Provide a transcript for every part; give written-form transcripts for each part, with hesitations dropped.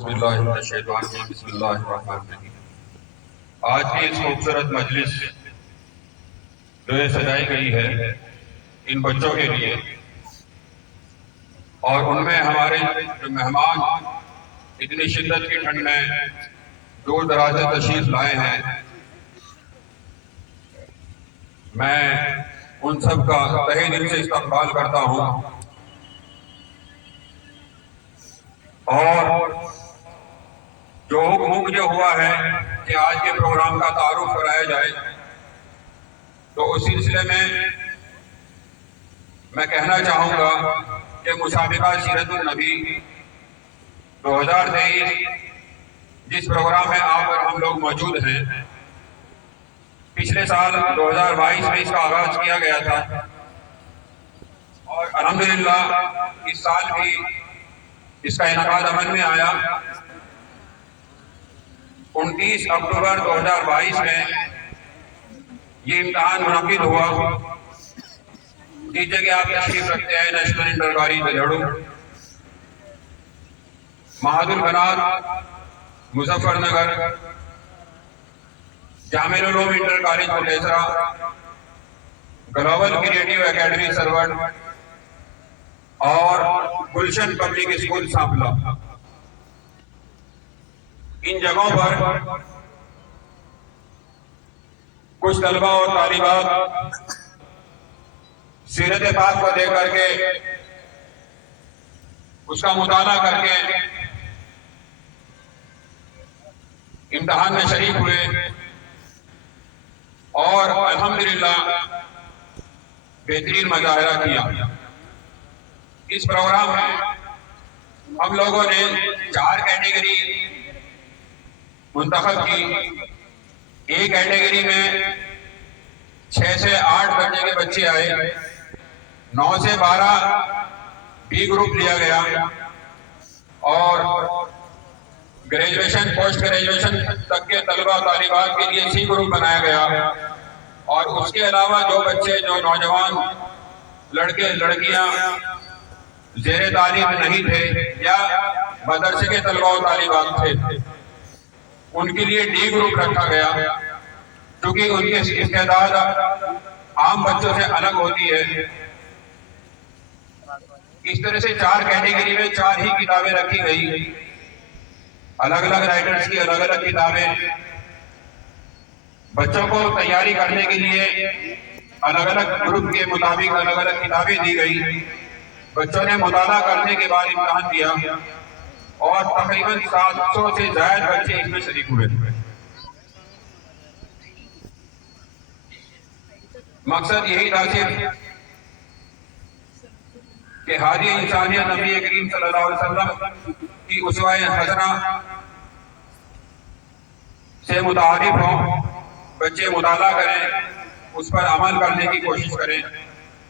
بسم اللہ الشیطان الرجیم بسم اللہ الرحمن الرحیم۔ آج کی اس خوبصورت مجلس جو یہ سجائی گئی ہے ان بچوں کے لیے، اور ان میں ہمارے جو مہمان اتنی شدت کی ٹھنڈ میں دور دراز سے تشریف لائے ہیں، میں ان سب کا تہہ دل سے استقبال کرتا ہوں، اور جو حکم مجھے ہوا ہے کہ آج کے پروگرام کا تعارف کرایا جائے، تو اس سلسلے میں کہنا چاہوں گا کہ مسابقہ سیرت النبی 2023 جس پروگرام میں آپ اور ہم لوگ موجود ہیں، پچھلے سال 2022 میں اس کا آغاز کیا گیا تھا، اور الحمدللہ اس سال بھی اس کا انعقاد عمل میں آیا۔ 29 اکتوبر 2022 میں یہ امتحان منعقد ہوا۔ جس جگہ آپ تشریف رکھتے ہیں نیشنل انٹر کالج دلہڑو، معہد البنات مظفر نگر، جامع العلوم انٹر کالج ملیسرا، گلوبل کریٹیو اکیڈمی سرور اور گلشن پبلک اسکول سانپلا، ان جگہوں پر کچھ طلبہ اور طالبات سیرت پاک کو دیکھ کر کے، اس کا مطالعہ کر کے امتحان میں شریک ہوئے، اور الحمدللہ بہترین مظاہرہ کیا۔ اس پروگرام میں ہم لوگوں نے 4 کیٹیگری منتخب کی۔ ایک کیٹیگری میں 6 سے 8 درجے کے بچے آئے، 9 سے 12 بی گروپ لیا گیا، اور گریجویشن پوسٹ گریجویشن تک کے طلبہ طالبات کے لیے سی گروپ بنایا گیا، اور اس کے علاوہ جو بچے جو نوجوان لڑکے لڑکیاں زیر تعلیم نہیں تھے یا مدرسے کے طلبہ و طالبات تھے، ان کے لیے ڈی گروپ رکھا گیا، کیونکہ ان کی استعداد عام بچوں سے الگ ہوتی ہے۔ اس طرح سے 4 کیٹیگری میں 4 ہی کتابیں رکھی گئی، الگ الگ رائٹرز کی الگ الگ کتابیں۔ بچوں کو تیاری کرنے کے لیے الگ الگ گروپ کے مطابق الگ الگ کتابیں دی گئی۔ بچوں نے مطالعہ کرنے کے بعد امتحان دیا، اور تقریباً 700 سے زائد بچے اس میں شریک ہوئے۔ مقصد یہی تھا صرف کہ ہادی انسانیت نبی کریم صلی اللہ علیہ وسلم کی اسوہ حسنہ سے متعارف ہوں، بچے مطالعہ کریں، اس پر عمل کرنے کی کوشش کریں،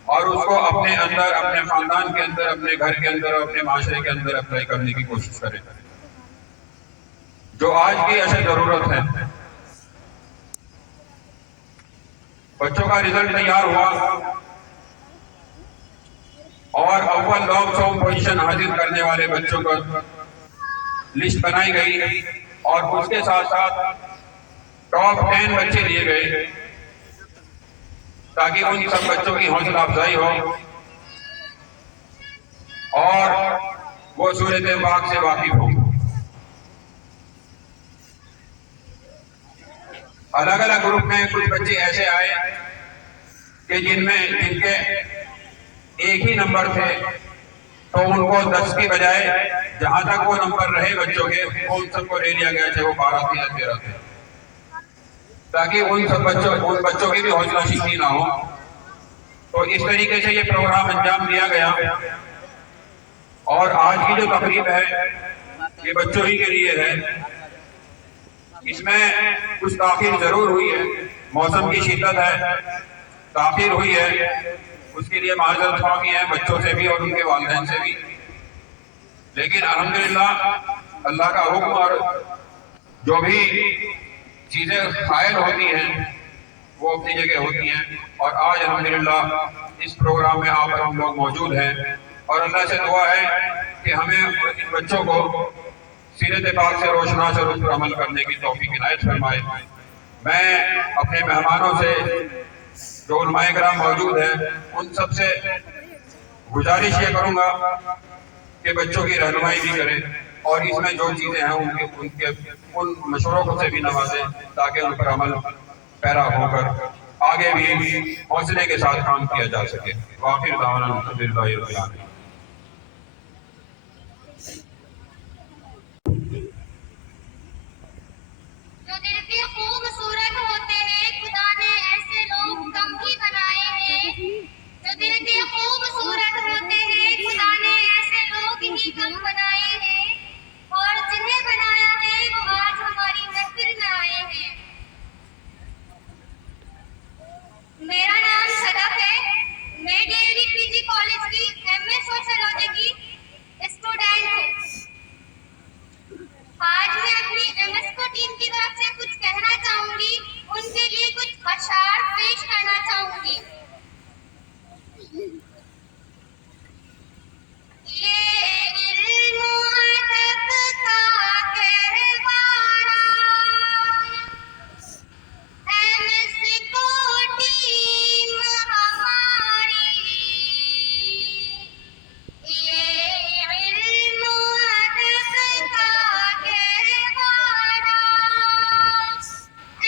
اور اس کو اپنے اندر، اپنے خاندان کے اندر، اپنے گھر کے اندر، اپنے معاشرے کے اندر اپلائی کرنے کی کوشش کریں، جو آج کی اشد ضرورت ہے۔ بچوں کا رزلٹ تیار ہوا، اور اول لانگ سونگ پوزیشن حاصل کرنے والے بچوں کو لسٹ بنائی گئی، اور اس کے ساتھ ساتھ ٹاپ 10 بچے لیے گئے، تاکہ ان سب بچوں کی حوصلہ افزائی ہو، اور وہ سورۃ پاک سے واقف ہو۔ الگ الگ گروپ میں کچھ بچے ایسے آئے کہ جن کے ایک ہی نمبر تھے، تو ان کو 10 کی بجائے جہاں تک وہ نمبر رہے بچوں کے، ان سب کو لے لیا گیا، چاہے وہ 12 تھے یا 13 تھے، تاکہ ان بچوں کی بھی حوصلہ شکنی نہ ہو۔ تو اس طریقے سے یہ پروگرام انجام دیا گیا، اور آج کی جو تقریب ہے یہ بچوں ہی کے لیے ہے۔ اس میں کچھ تاخیر ضرور ہوئی ہے، موسم کی شدت ہے، تاخیر ہوئی ہے، اس کے لیے معذرت خواہ ہے بچوں سے بھی اور ان کے والدین سے بھی، لیکن الحمدللہ اللہ کا حکم، اور جو بھی چیزیں فائل ہوتی ہیں وہ اپنی جگہ ہوتی ہیں، اور آج الحمدللہ اس پروگرام میں آپ اور ہم لوگ موجود ہیں، اور اللہ سے دعا ہے کہ ہمیں ان بچوں کو सीरत पाक से रोशनास और उस पर अमल करने की तौफीक इनायत फरमाए। मैं अपने मेहमानों से जो उलमाए कराम मौजूद हैं उन सब से गुजारिश ये करूंगा कि बच्चों की रहनुमाई भी करें और इसमें जो चीजें हैं उनके उन मशवरों से भी नवाजें ताकि उन पर अमल पैरा होकर आगे भी हौसले के साथ काम किया जा सके। वाखिर दावाना अल्हम्दुलिल्लाहि रब्बिल आलमीन। जो दिल के खूबसूरत होते हैं खुदा ने ऐसे लोग कम ही बनाए हैं। जो दिल के खूबसूरत होते हैं खुदा ने ऐसे लोग ही कम बनाए हैं और जिन्हें बनाया है वो आज हमारी महफिल में आए हैं। मेरा नाम सदफ है। मैं डेयरी पीजी कॉलेज की एमए सोशियोलॉजी की स्टूडेंट हूँ। आज मैं अपनी एमएसको टीम की तरफ से कुछ कहना चाहूंगी, उनके लिए कुछ अशार पेश करना चाहूंगी। ये इल्म अदब का कहवारा एमएसको टीम हमारी, ये इल्म अदब का कहवारा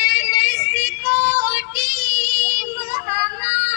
एमएसको टीम हमारी।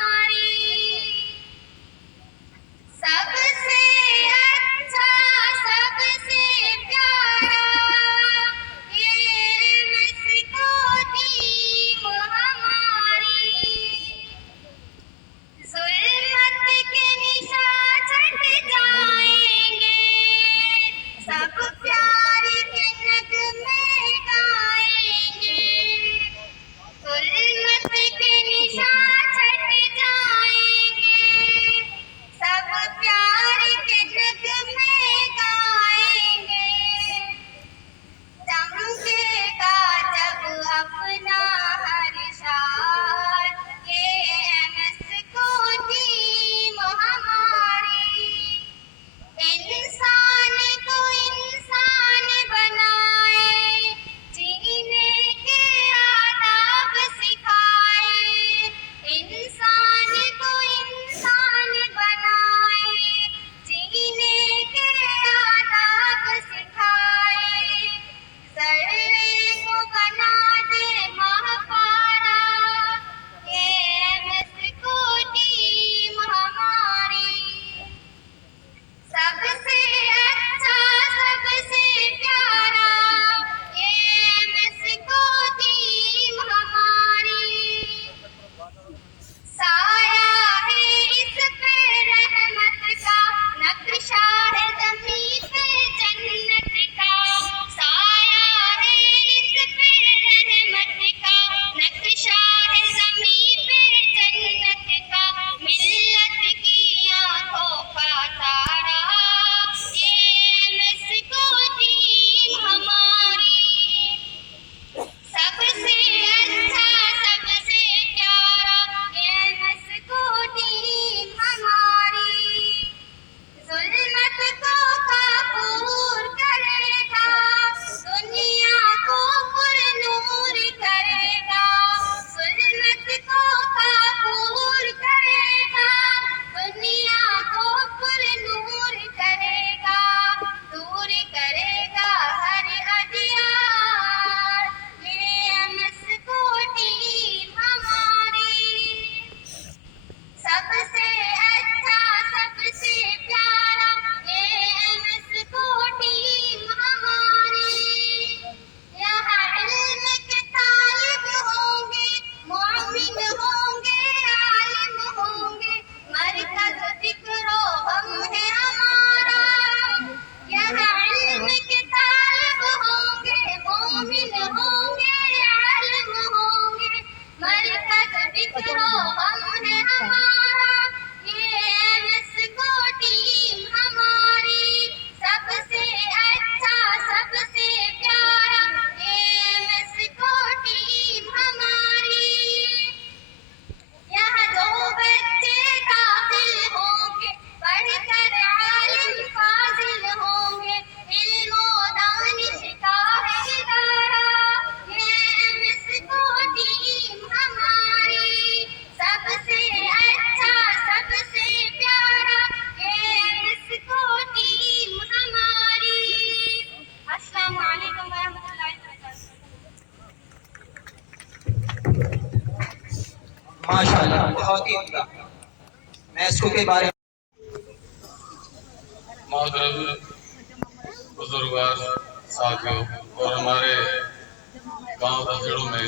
ماشاءاللہ بہت ہی عمدہ. میں اس کو کے بارے محترم بزرگوار ساتھیوں اور ہمارے گاؤں دکھڑوں میں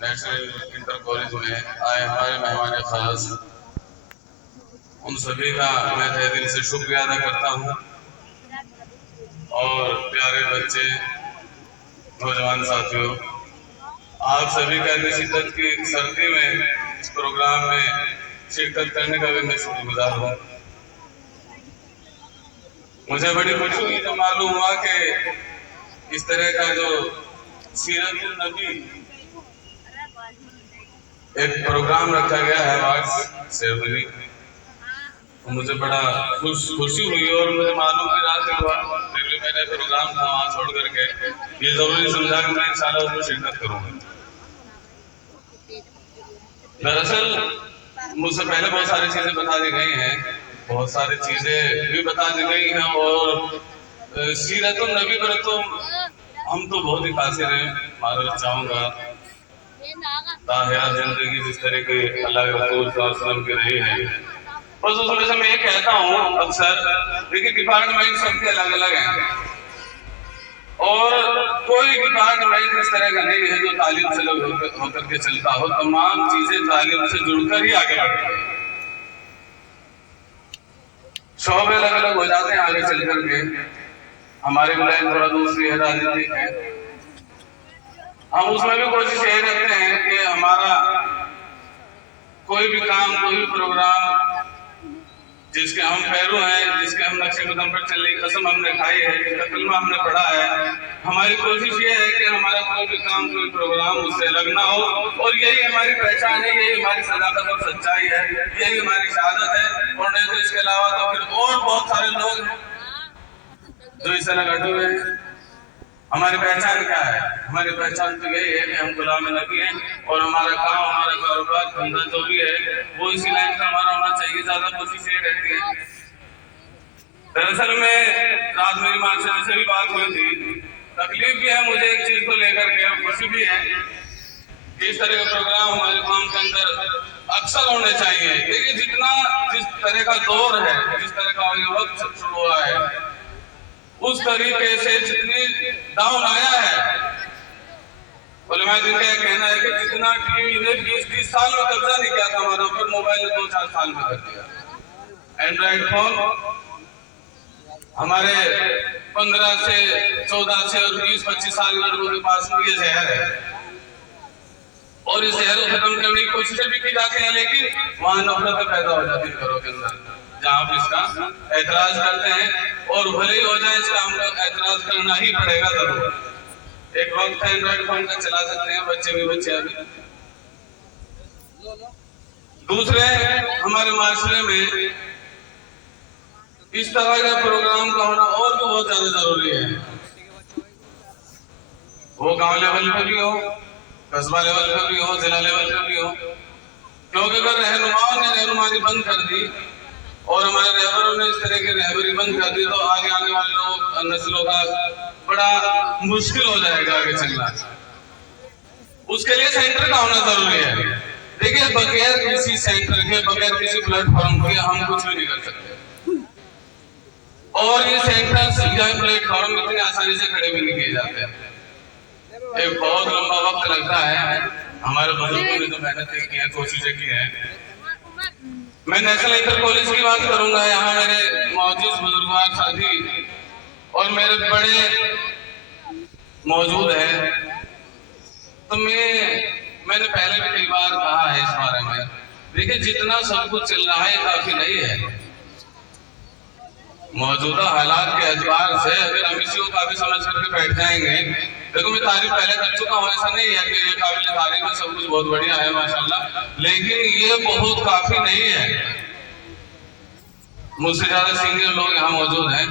نیشنل انٹر کالج میں آئے ہمارے مہمان خاص، ان سبھی کا میں تہ دل سے شکریہ ادا کرتا ہوں. اور پیارے بچے، نوجوان ساتھیوں، آپ سبھی کا اتنی شدت کی سردی میں اس پروگرام میں شرکت کرنے کا بھی میں شکر گزار ہوں. مجھے بڑی خوشی ہوئی جب معلوم ہوا کہ اس طرح کا جو سیرت النبی ایک پروگرام رکھا گیا ہے واٹس سیرمنی، مجھے بڑا خوشی ہوئی اور مجھے معلوم کی رات میں ہوا، پھر بھی میں نے پروگرام تھا وہاں چھوڑ کر کے یہ ضروری سمجھا کہ میں انشاءاللہ اس میں شرکت کروں گا. دراصل مجھ سے پہلے بہت ساری چیزیں بتا دی گئی ہیں، بہت ساری چیزیں بھی بتا دی گئی ہیں، اور سیرت النبی پر تو ہم تو بہت ہی قاصر ہیں. معذرت چاہوں گا، تاحیات زندگی جس طرح کی اللہ کے رسول صلی اللہ علیہ وسلم کی رہی ہے، بس اس وجہ سے میں یہ کہتا ہوں اکثر، دیکھیے ڈپارٹمنٹ سب کے الگ الگ ہیں، اور کوئی ڈپارٹمنٹ اس طرح کا نہیں ہے جو تعلیم سے ہو کر کے چلتا ہو. تمام چیزیں تعلیم سے جڑ کر ہی آگے بڑھتی ہیں. شعبے الگ الگ ہو جاتے ہیں آگے چل کر کے. ہماری لائن تھوڑا دوسری ہے، راجنیتک ہے. ہم اس میں بھی کوشش یہ رکھتے ہیں کہ ہمارا کوئی بھی کام، کوئی بھی پروگرام جس کے ہم پیرو ہیں، جس کے ہم نقشے قدم پر چلنے کی قسم ہم نے کھائی ہے، جس کا کلمہ ہم نے پڑھا ہے، ہماری کوشش یہ ہے کہ ہمارا کوئی بھی کام، کوئی پروگرام اس سے الگ نہ ہو. اور یہی ہماری پہچان ہے، یہی ہماری صداقت اور سچائی ہے، یہی ہماری شہادت ہے. اور نہیں تو اس کے علاوہ تو پھر اور بہت سارے لوگ ہیں جو اس طرح لگے ہوئے ہیں. ہماری پہچان کیا ہے؟ ہماری پہچان تو یہی ہے کہ ہم غلام نبی ہیں، اور ہمارا کام، ہمارا کاروبار، دھندا جو بھی ہے وہ اسی لائن کا ہمارا ہونا چاہیے. زیادہ کوشش یہ رہتی ہے. دراصل میں رات میری معاشرے سے بھی بات ہوئی تھی، تکلیف بھی ہے مجھے ایک چیز کو لے کر کے، خوشی بھی ہے کہ اس طرح کے پروگرام ہمارے قوم کے اندر اکثر ہونے چاہیے. دیکھیے جس طرح کا دور ہے، جس طرح کا یہ وقت شروع ہوا ہے، اس طریقے سے جتنی ڈاؤن آیا ہے، علماء دین کا یہ کہنا ہے کہ جتنا ٹی وی نے 20 سال میں قبضہ نہیں کیا تھا ہمارے اوپر، موبائل نے 2-4 سال میں کر دیا. اینڈرائڈ فون ہمارے 15 سے 14 سے اور 20-25 سال کے لوگوں کے پاس یہ زہر ہے، اور اس زہر کو ختم کرنے کی کوششیں بھی کی جاتی ہیں، لیکن وہاں نفرتیں پیدا ہو جاتی ہیں گھروں کے اندر، جہاں آپ اس کا اعتراض کرتے ہیں. اور بھلے ہی ہو جائے اس کا ہم کو اعتراض کرنا ہی پڑے گا ضرور. ایک وقت ہے اینڈرائڈ فون کا چلا سکتے ہیں بچے بھی، بچے ابھی. دوسرے، ہمارے معاشرے میں اس طرح کے پروگرام کا ہونا اور بھی بہت زیادہ ضروری ہے. وہ گاؤں لیول پہ بھی ہو، قصبہ لیول پہ بھی ہو، ضلع لیول پہ بھی ہو. کیونکہ اگر رہنماؤں نے رہنمائی بند کر دی اور ہمارے رہبروں نے اس طرح کی رہبری بند کر دی، تو آگے آنے والے لوگ، نسلوں کا بڑا مشکل ہو جائے گا آگے چلنا. اس کے لیے سینٹر کا ہونا ضروری ہے. دیکھیے بغیر کسی سینٹر کے، بغیر کسی پلیٹ فارم کے ہم کچھ بھی نہیں کر سکتے. اور یہ سینٹر یا پلیٹ فارم اتنی آسانی سے کھڑے بھی نہیں کیے جاتے. ایک بہت لمبا وقت لگتا ہے. ہمارے بزرگوں نے جو محنتیں کی ہیں، کوششیں کی ہیں. میں نیشنل انٹر کالج کی بات کروں گا. یہاں میرے موجود بزرگوار ساتھی اور میرے بڑے موجود ہیں. تو میں نے پہلے بھی کئی بار کہا ہے اس بارے میں، دیکھیں جتنا سب کچھ چل رہا ہے کافی نہیں ہے. موجودہ حالات کے اعتبار سے اگر ہم اسی کو کافی سمجھ کر کے بیٹھ جائیں گے، دیکھو میں تعریف پہلے کر چکا ہوں، ایسا نہیں ہے کہ یہ قابل تعریف ہے، سب کچھ بہت بڑھیا ہے ماشاءاللہ، لیکن یہ بہت کافی نہیں ہے. مجھ سے زیادہ سینئر لوگ یہاں موجود ہیں.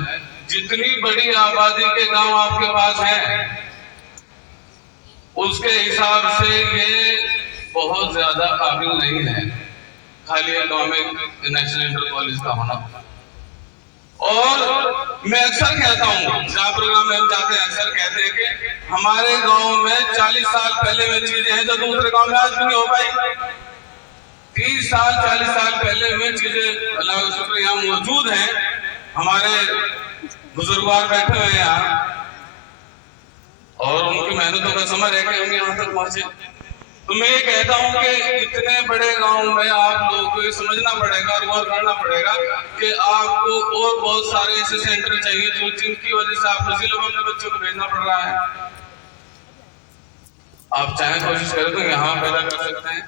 جتنی بڑی آبادی کے گاؤں آپ کے پاس ہیں، اس کے حساب سے یہ بہت زیادہ قابل نہیں ہے خالی گاؤں میں نیشنل انٹر کالج کا ہونا. اور میں اکثر کہتا ہوں، جہاں پروگرام میں ہم جاتے ہیں اکثر کہتے ہیں کہ ہمارے گاؤں میں 40 سال پہلے میں چیزیں ہیں جو دوسرے گاؤں میں آج بھی نہیں ہو پائی. 30 साल 40 साल पहले हुए चीजें अल्लाह का शुक्र यहाँ मौजूद हैं। हमारे बुजुर्गवार बैठे हुए हैं यहाँ और उनकी मेहनतों का समर है कि हम यहाँ तक पहुंचे। तो मैं ये कहता हूँ कि इतने बड़े गांव में आप लोगों को ये समझना पड़ेगा और गौर करना पड़ेगा कि आपको और बहुत सारे ऐसे सेंटर चाहिए जो जिनकी वजह से आप फजीलों में अपने बच्चों को भेजना पड़ रहा है। आप चाहे कोशिश करें तो यहाँ पैदा कर सकते हैं।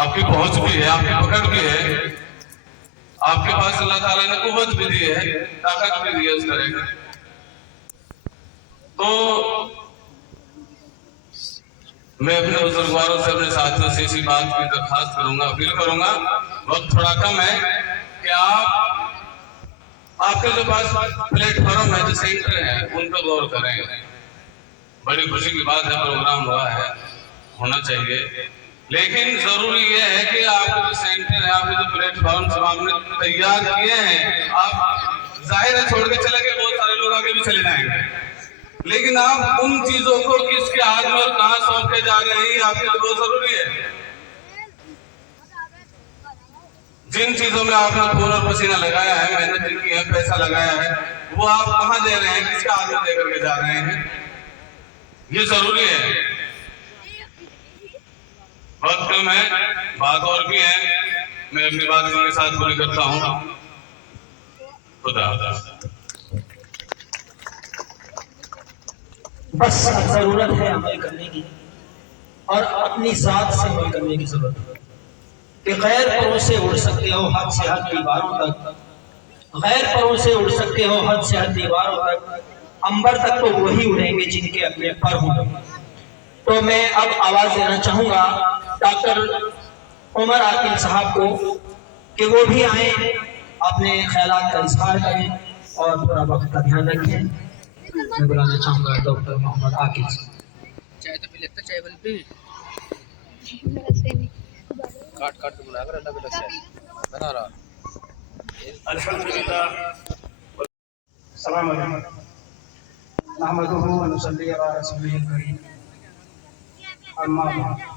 आपकी पहुंच भी है, आपकी पकड़ भी है, आपके पास अल्लाह ताला ने कुव्वत भी दी है, ताकत भी दी है उस तरह की। तो मैं अपने बुजुर्गवारों से, अपने साथियों से इसी बात की दरखास्त करूंगा, अपील करूंगा, वक्त थोड़ा कम है कि आपके जो पास प्लेटफॉर्म है, जो सेंटर है, उन पर गौर करें। बड़ी खुशी की बात है, प्रोग्राम हुआ है, होना चाहिए, लेकिन जरूरी ये है कि आपके जो सेंटर है, आपके जो प्लेटफॉर्म सब आपने तैयार किए हैं, आप जाहिर है छोड़ के चले गए, बहुत सारे लोग आगे भी चले जाएंगे, लेकिन आप उन चीजों को किसके हाथ में और कहाँ सौंप के जा रहे हैं, ये आपके लिए बहुत जरूरी है। जिन चीजों में आपने खून और पसीना लगाया है, मेहनत जिनकी है, पैसा लगाया है, वो आप कहाँ दे रहे हैं, किसके हाथ में दे करके जा रहे हैं, ये जरूरी है। वक्त कम है, बात और भी है, मैं अपनी बात इनके साथ पूरी करता हूँ। खुदा बस जरूरत है अमल करने की और अपनी जात से अमल करने की जरूरत है कि गैर परों से उड़ सकते हो हद से हद दीवारों तक, गैर परों से उड़ सकते हो हद से हद दीवारों तक, अंबर तक तो वही उड़ेंगे जिनके अपने पर हों। तो मैं अब आवाज देना चाहूंगा डॉक्टर उमर आकिल साहब को कि वो भी आए, अपने ख्यालात का इजहार करें और थोड़ा वक्त का ध्यान रखें। मैं बुलाना चाहूंगा डॉक्टर मोहम्मद आकिल। चाय तो पी लेते, चाय बनती काट काट के बना कर अलग अलग चाय बना रहा। अल्हम्दुलिल्लाह सलाम अलैकुम नहमदुहु व नुसल्ली अला रसूलिल करीम अम्मा बाद।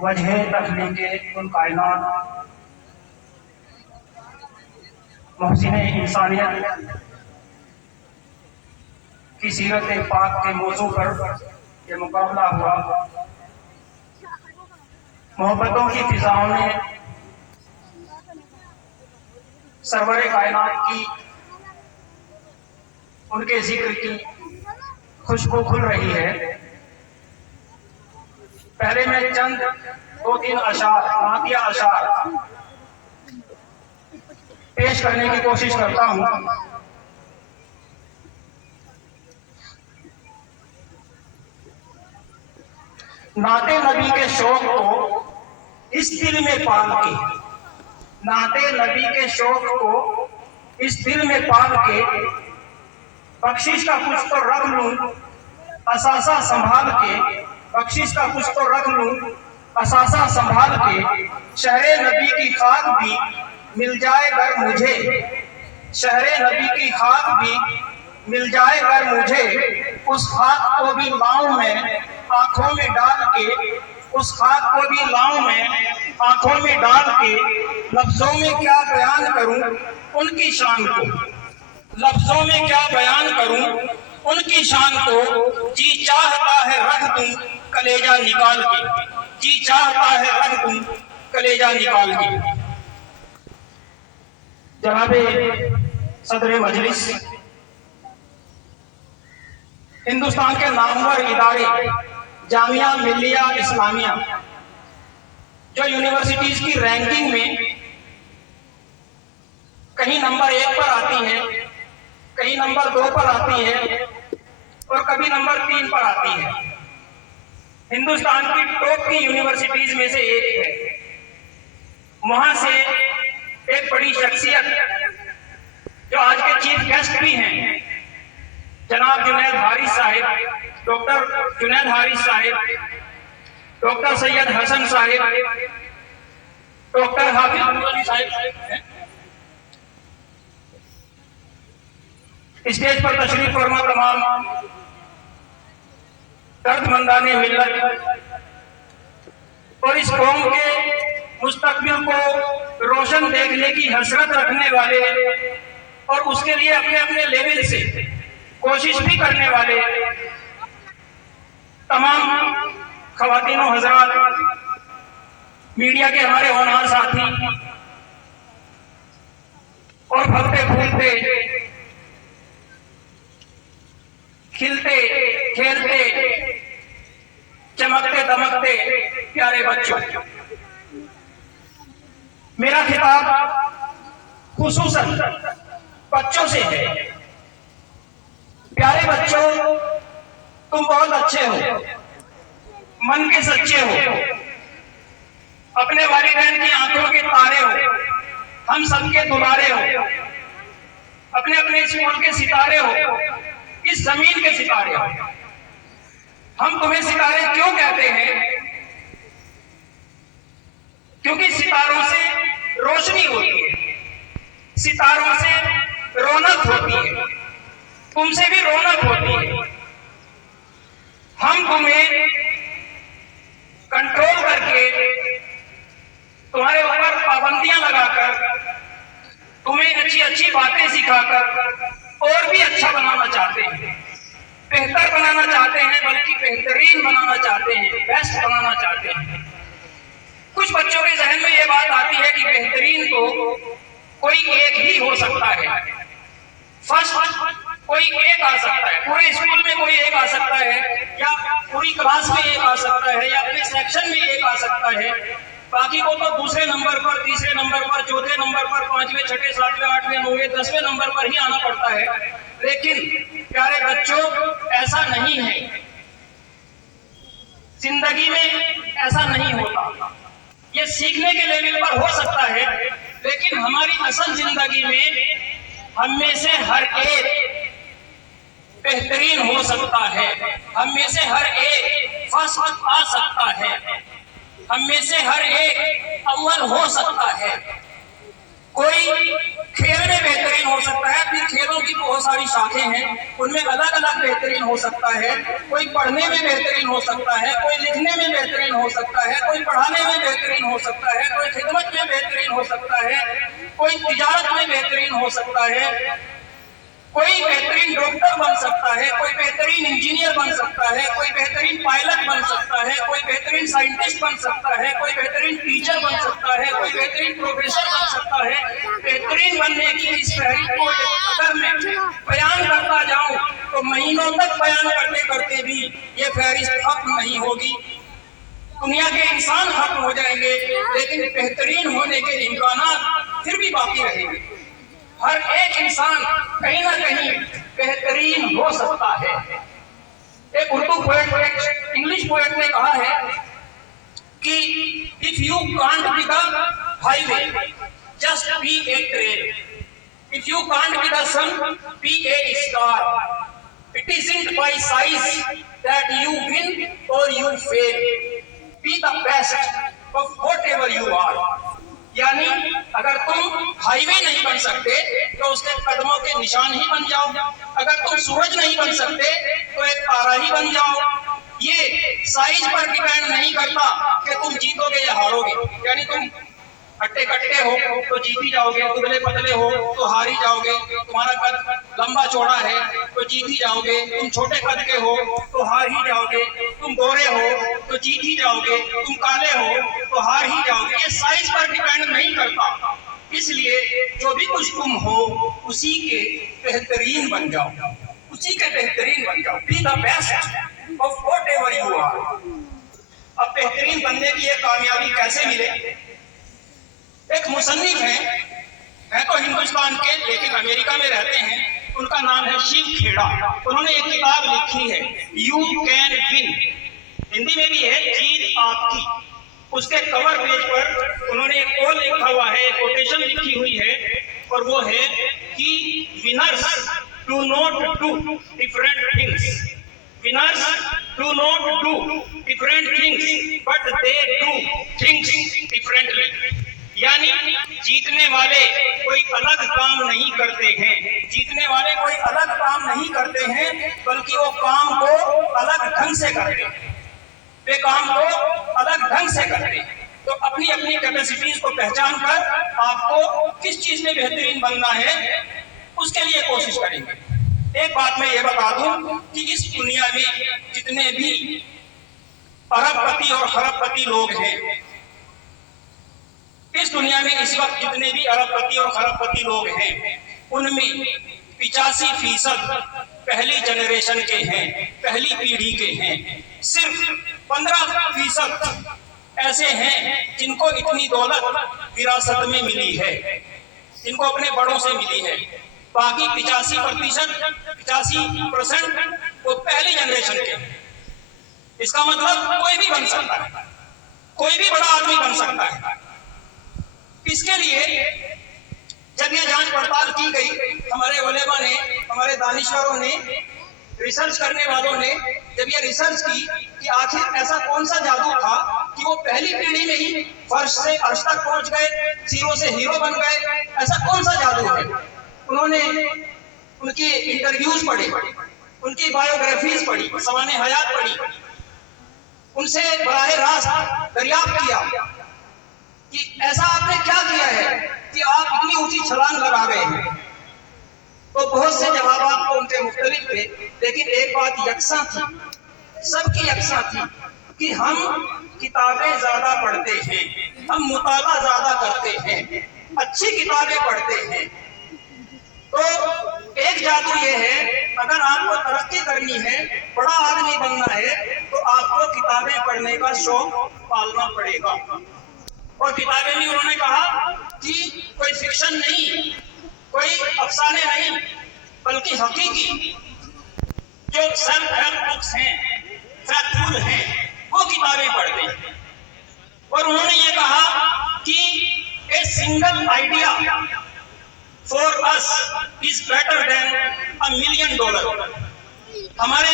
वजह तख्लीक़े कुल कायनात मोहसिन इंसानियत की सीरत पाक के मौजू पर ये मुकाबला हुआ। मोहब्बतों की फिजाओं में सरवरे कायनात की, उनके जिक्र की खुशबू खुल रही है। पहले मैं चंद 2-3 अशार, नातिया अशार पेश करने की कोशिश करता हूँ। नाते नबी के शौक को इस दिल में पाल के, नाते नबी के शौक को इस दिल में पाल के, बख्शिश का कुछ तो रख लूं असासा संभाल के, बख्शिश का कुछ तो रख लूं असासा संभाल के, शहरे नबी की खाक भी मिल जाए अगर मुझे, शहरे नबी की खाक भी मिल जाए अगर मुझे, उस खाक को भी लाऊं मैं आंखों में डाल के, उस खाक को भी लाऊं मैं आंखों में डाल के, लफ्जों में क्या बयान करूं उनकी शान को, लफ्जों में क्या बयान करूं उनकी शान को, जी चाहता है रख दूं कलेजा निकाल के, जी चाहता है रख दूं कलेजा निकाल के। जनाबे सदर मजलिस, हिंदुस्तान के नामवर इदारे जामिया मिल्लिया इस्लामिया जो यूनिवर्सिटीज की रैंकिंग में कहीं नंबर 1 पर आती है, कहीं नंबर 2 पर आती है और कभी नंबर 3 पर आती है, हिंदुस्तान की टॉप की यूनिवर्सिटीज में से एक है। वहां से एक बड़ी शख्सियत जो आज के चीफ गेस्ट भी हैं, जनाब Junaid Haris Sahib, doctor Junaid Haris Sahib, doctor Syed Hasan Sahib, doctor Hafiz Abdul Sahib, stage पर तशरीफ फरमा तमाम दर्दमंदाने मिल्लत और इस कौम के मुस्तकबिल को रोशन देखने की हसरत रखने वाले और उसके लिए अपने अपने लेवल से कोशिश भी करने वाले तमाम ख़वातीन हज़रात, मीडिया के हमारे होनहार साथी और फलते फूलते खिलते खेलते चमकते दमकते प्यारे बच्चों, मेरा खिताब खुसूसन बच्चों से है। प्यारे बच्चों, तुम बहुत अच्छे हो, मन के सच्चे हो, अपने वालिदैन की आंखों के तारे हो, हम सबके दुलारे हो, अपने अपने स्कूल के सितारे हो, इस जमीन के सितारे हो। हम तुम्हें सितारे क्यों कहते हैं? क्योंकि सितारों से रोशनी होती है, सितारों से रौनक होती है, तुमसे भी रौनक होती है। हम तुम्हें कंट्रोल करके, तुम्हारे ऊपर पाबंदियां लगाकर, तुम्हें अच्छी अच्छी बातें सिखाकर और भी अच्छा बनाना चाहते हैं, बेहतर बनाना चाहते हैं, बल्कि बेहतरीन बनाना चाहते हैं, बेस्ट बनाना चाहते हैं। कुछ बच्चों के जहन में ये बात आती है कि बेहतरीन तो कोई एक ही हो सकता है, फर्स्ट कोई एक आ सकता है, पूरे स्कूल में कोई एक आ सकता है, या पूरी क्लास में एक आ सकता है, या अपने सेक्शन में एक आ सकता है। बाकी को तो दूसरे नंबर पर, तीसरे नंबर पर, चौथे नंबर पर, पांचवें, छठे, सातवें, आठवें, नौवें, 10वें नंबर पर ही आना पड़ता है। लेकिन प्यारे बच्चों, ऐसा नहीं है, जिंदगी में ऐसा नहीं होता। ये सीखने के लेवल पर हो सकता है, लेकिन हमारी असल जिंदगी में हम में से हर एक बेहतरीन हो सकता है, हम में से हर एक फर्स्ट आ सकता है, हम में से हर एक अव्वल हो सकता है। कोई खेल में बेहतरीन हो सकता है, फिर खेलों की बहुत सारी शाखें हैं, उनमें अलग अलग बेहतरीन हो सकता है। कोई पढ़ने में बेहतरीन हो सकता है, कोई लिखने में बेहतरीन हो सकता है, कोई पढ़ाने में बेहतरीन हो सकता है, कोई खिदमत में बेहतरीन हो सकता है, कोई तिजारत में बेहतरीन हो सकता है, कोई बेहतरीन डॉक्टर बन सकता है, कोई बेहतरीन इंजीनियर बन सकता है, कोई बेहतरीन पायलट बन सकता है, कोई बेहतरीन साइंटिस्ट बन सकता है, कोई बेहतरीन टीचर बन सकता है, कोई बेहतरीन प्रोफेसर बन सकता है। बेहतरीन बनने की इस फहरिस्त को अगर मैं बयान करता जाऊं तो महीनों तक बयान करते करते भी ये फहरिस्त खत्म नहीं होगी। दुनिया के इंसान खत्म हो जाएंगे, लेकिन बेहतरीन होने के इम्कानात फिर भी बाकी रहेंगे। हर एक इंसान कहीं ना कहीं बेहतरीन हो सकता है। एक उर्दू पोएट, एक इंग्लिश पोएट ने कहा है कि if you can't be the highway, just be a train. If you can't be the sun, be a star. It isn't by size that you win और you fail, be the best of whatever you are. यानी अगर तुम highway नहीं बन सकते तो उसके कदमों के निशान ही बन जाओ, अगर तुम सूरज नहीं बन सकते तो एक तारा ही बन जाओ। ये साइज पर डिपेंड नहीं करता कि तुम जीतोगे या हारोगे। यानी तुम हट्टे कट्टे हो तो जीत ही जाओगे, दुबले पतले हो तो हार ही जाओगे, तुम्हारा कद लंबा चौड़ा है तो जीत ही जाओगे, तुम छोटे कद के हो तो हार ही जाओगे, तुम गोरे हो तो जीत ही जाओगे, तुम काले हो तो हार ही जाओगे। ये साइज पर डिपेंड नहीं करता। इसलिए जो भी कुछ तुम हो उसी के बेहतरीन बन जाओ, उसी के बेहतरीन बन जाओ। Be the best of whatever you are. अब बेहतरीन बनने की ये कामयाबी कैसे मिले? एक मुसन्निफ है तो हिंदुस्तान के, लेकिन अमेरिका में रहते हैं। उनका नाम है शिव खेड़ा। उन्होंने एक किताब लिखी है, यू कैन विन, हिंदी में भी है, जीत आपकी। उसके कवर पेज पर उन्होंने एक कोट लिखा हुआ है, एक कोटेशन लिखी हुई है, और वो है कि winners do not do different things, winners do not do different things but they do things differently. यानी जीतने वाले कोई अलग काम नहीं करते हैं, जीतने वाले कोई अलग काम नहीं करते हैं, बल्कि वो काम को अलग ढंग से करते हैं, वे काम को अलग ढंग से करते हैं। तो अपनी अपनी कैपेसिटीज को पहचान कर आपको किस चीज में बेहतरीन बनना है उसके लिए कोशिश करेंगे। एक बात मैं ये बता दूं कि इस दुनिया में जितने भी अरबपति और खरबपति लोग हैं, इस दुनिया में इस वक्त जितने भी अरबपति और खरबपति लोग हैं, उनमें 85% पहली जनरेशन के हैं, पहली पीढ़ी के हैं। सिर्फ 15% ऐसे हैं जिनको इतनी दौलत विरासत में मिली है, जिनको अपने बड़ों से मिली है। बाकी 85% वो पहली जनरेशन के हैं। इसका मतलब कोई भी बन सकता है, कोई भी बड़ा आदमी बन सकता है। इसके लिए जब ये जांच पड़ताल की गई, हमारे उलेमा ने, हमारे दानिश्वरों ने, रिसर्च करने वालों ने जब ये रिसर्च की कि आखिर ऐसा कौन सा जादू था कि वो पहली पीढ़ी में ही फर्श से अर्श तक पहुंच गए, जीरो से हीरो बन गए, ऐसा कौन सा जादू है। उन्होंने उनकी इंटरव्यूज पढ़े, उनकी बायोग्राफीज पढ़ी, सवाने हयात पढ़ी, उनसे बराह रास्त दरियाफ्त किया कि ऐसा आपने क्या किया है कि आप इतनी ऊंची छलांग लगा गए हैं। तो बहुत से जवाब आपको उनके मुख्तलिफ थे, लेकिन एक बात यकसा थी, सबकी यकसा थी कि हम किताबें ज्यादा पढ़ते हैं, हम मुताला ज्यादा करते हैं, अच्छी किताबें पढ़ते हैं। तो एक जादू ये है, अगर आपको तरक्की करनी है, बड़ा आदमी बनना है, तो आपको किताबें पढ़ने का शौक पालना पड़ेगा। और किताबें भी उन्होंने कहा कि कोई फिक्शन नहीं, कोई अफसाने नहीं, बल्कि हकीकी जो सेल्फ हेल्प बुक्स हैं, फैक्टफुल हैं, वो किताबें पढ़ते हैं। और उन्होंने ये कहा कि a single idea for us is better than $1 million। हमारे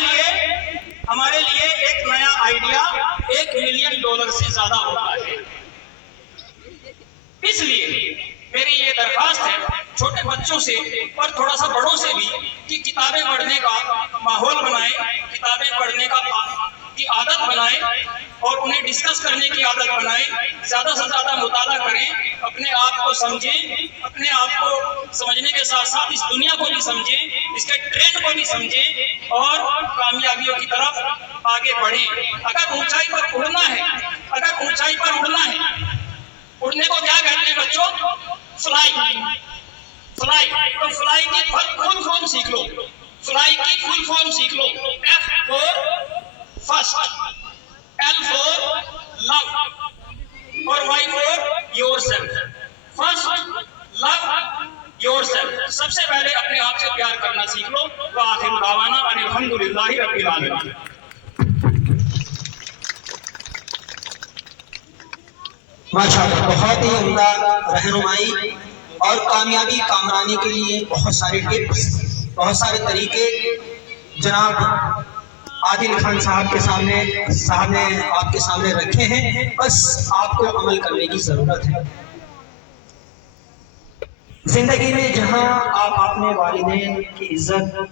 लिए एक नया आइडिया $1 million से ज्यादा होता है। इसलिए मेरी ये दरखास्त है छोटे बच्चों से और थोड़ा सा बड़ों से भी कि किताबें पढ़ने का माहौल बनाएं, किताबें पढ़ने की आदत बनाएं और उन्हें डिस्कस करने की आदत बनाएं, ज्यादा से ज्यादा मुताला करें, अपने आप को समझें, अपने आप को समझने के साथ साथ इस दुनिया को भी समझें, इसके ट्रेंड को भी समझें और कामयाबियों की तरफ आगे बढ़ें। अगर ऊंचाई पर उड़ना है, उड़ने को क्या कहते हैं बच्चों? फ्लाई। तो फ्लाई की फुल फॉर्म सीख लो, F for first, L for love और Y for yourself। First love yourself, सबसे पहले अपने आप से प्यार करना सीख लो। व आखिर दावाना अनिल हम्दुलिल्लाहि रब्बिल आलमीन। माशाअल्लाह, बहुत ही उम्दा रहनुमाई और कामयाबी कामरानी के लिए बहुत सारे टिप्स, बहुत सारे तरीके जनाब आदिल खान साहब ने आपके सामने रखे हैं। बस आपको अमल करने की जरूरत है। जिंदगी में जहां आप अपने वालिदैन की इज्जत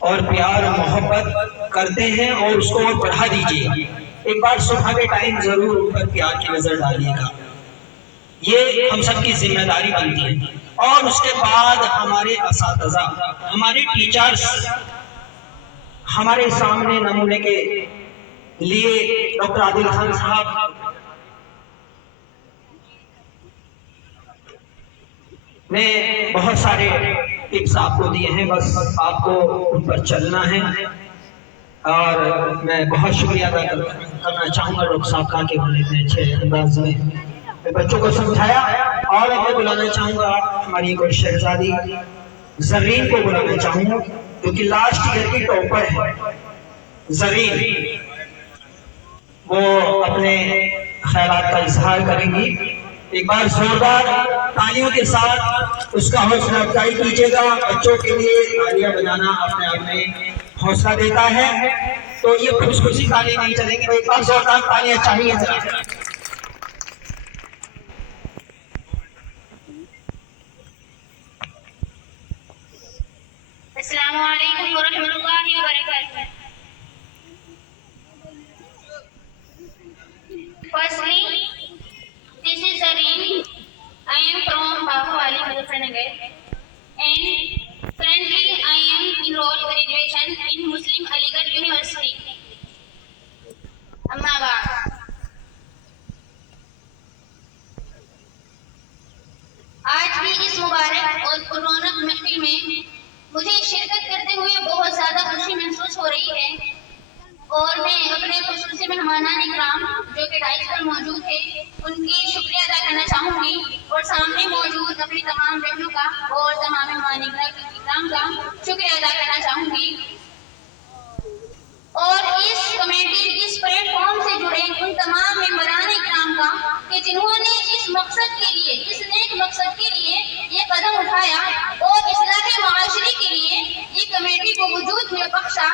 और प्यार मोहब्बत करते हैं और उसको और बढ़ा दीजिए। एक बार सुबह के टाइम जरूर उन पर प्यार की नजर डालिएगा, ये हम सबकी जिम्मेदारी बनती है। और उसके बाद हमारे असातिज़ा, हमारे टीचर्स हमारे सामने नमूने के लिए डॉक्टर आदिल खान साहब ने बहुत सारे टिप्स आपको दिए हैं, बस आपको उन पर चलना है। और मैं बहुत शुक्रिया अदा करना चाहूँगा डॉक्टर साहब का कि उन्होंने अच्छे अंदाज में बच्चों को समझाया। और मैं बुलाना चाहूँगा हमारी एक और शहजादी जरीन को बुलाना चाहूँगा, क्योंकि लास्ट ईयर की टॉपर है जरीन, वो अपने ख्यालात का इजहार करेंगी। एक बार जोरदार तालियों के साथ उसका हौसला अफजाई कीजिएगा। बच्चों के लिए तालियां बजाना अपने आप में हौसला देता है, तो ये खुशखुशी ताली नहीं चलेंगी, एक बार जोरदार तालियां चाहिए। اور میں اپنے خصوصی مہمانان اکرام جو کہ ڈائس پر موجود تھے ان کی شکریہ ادا کرنا چاہوں گی، اور سامنے موجود اپنی تمام بہنوں کا اور تمام مہمان اکرام کا شکریہ ادا کرنا چاہوں گی، اور اس کمیٹی اس پلیٹ فارم سے جڑے ان تمام ممبران اکرام کا کہ جنہوں نے اس مقصد کے لیے، اس نیک مقصد کے لیے یہ قدم اٹھایا اور اصلاح معاشرے کے لیے یہ کمیٹی کو وجود میں بخشا،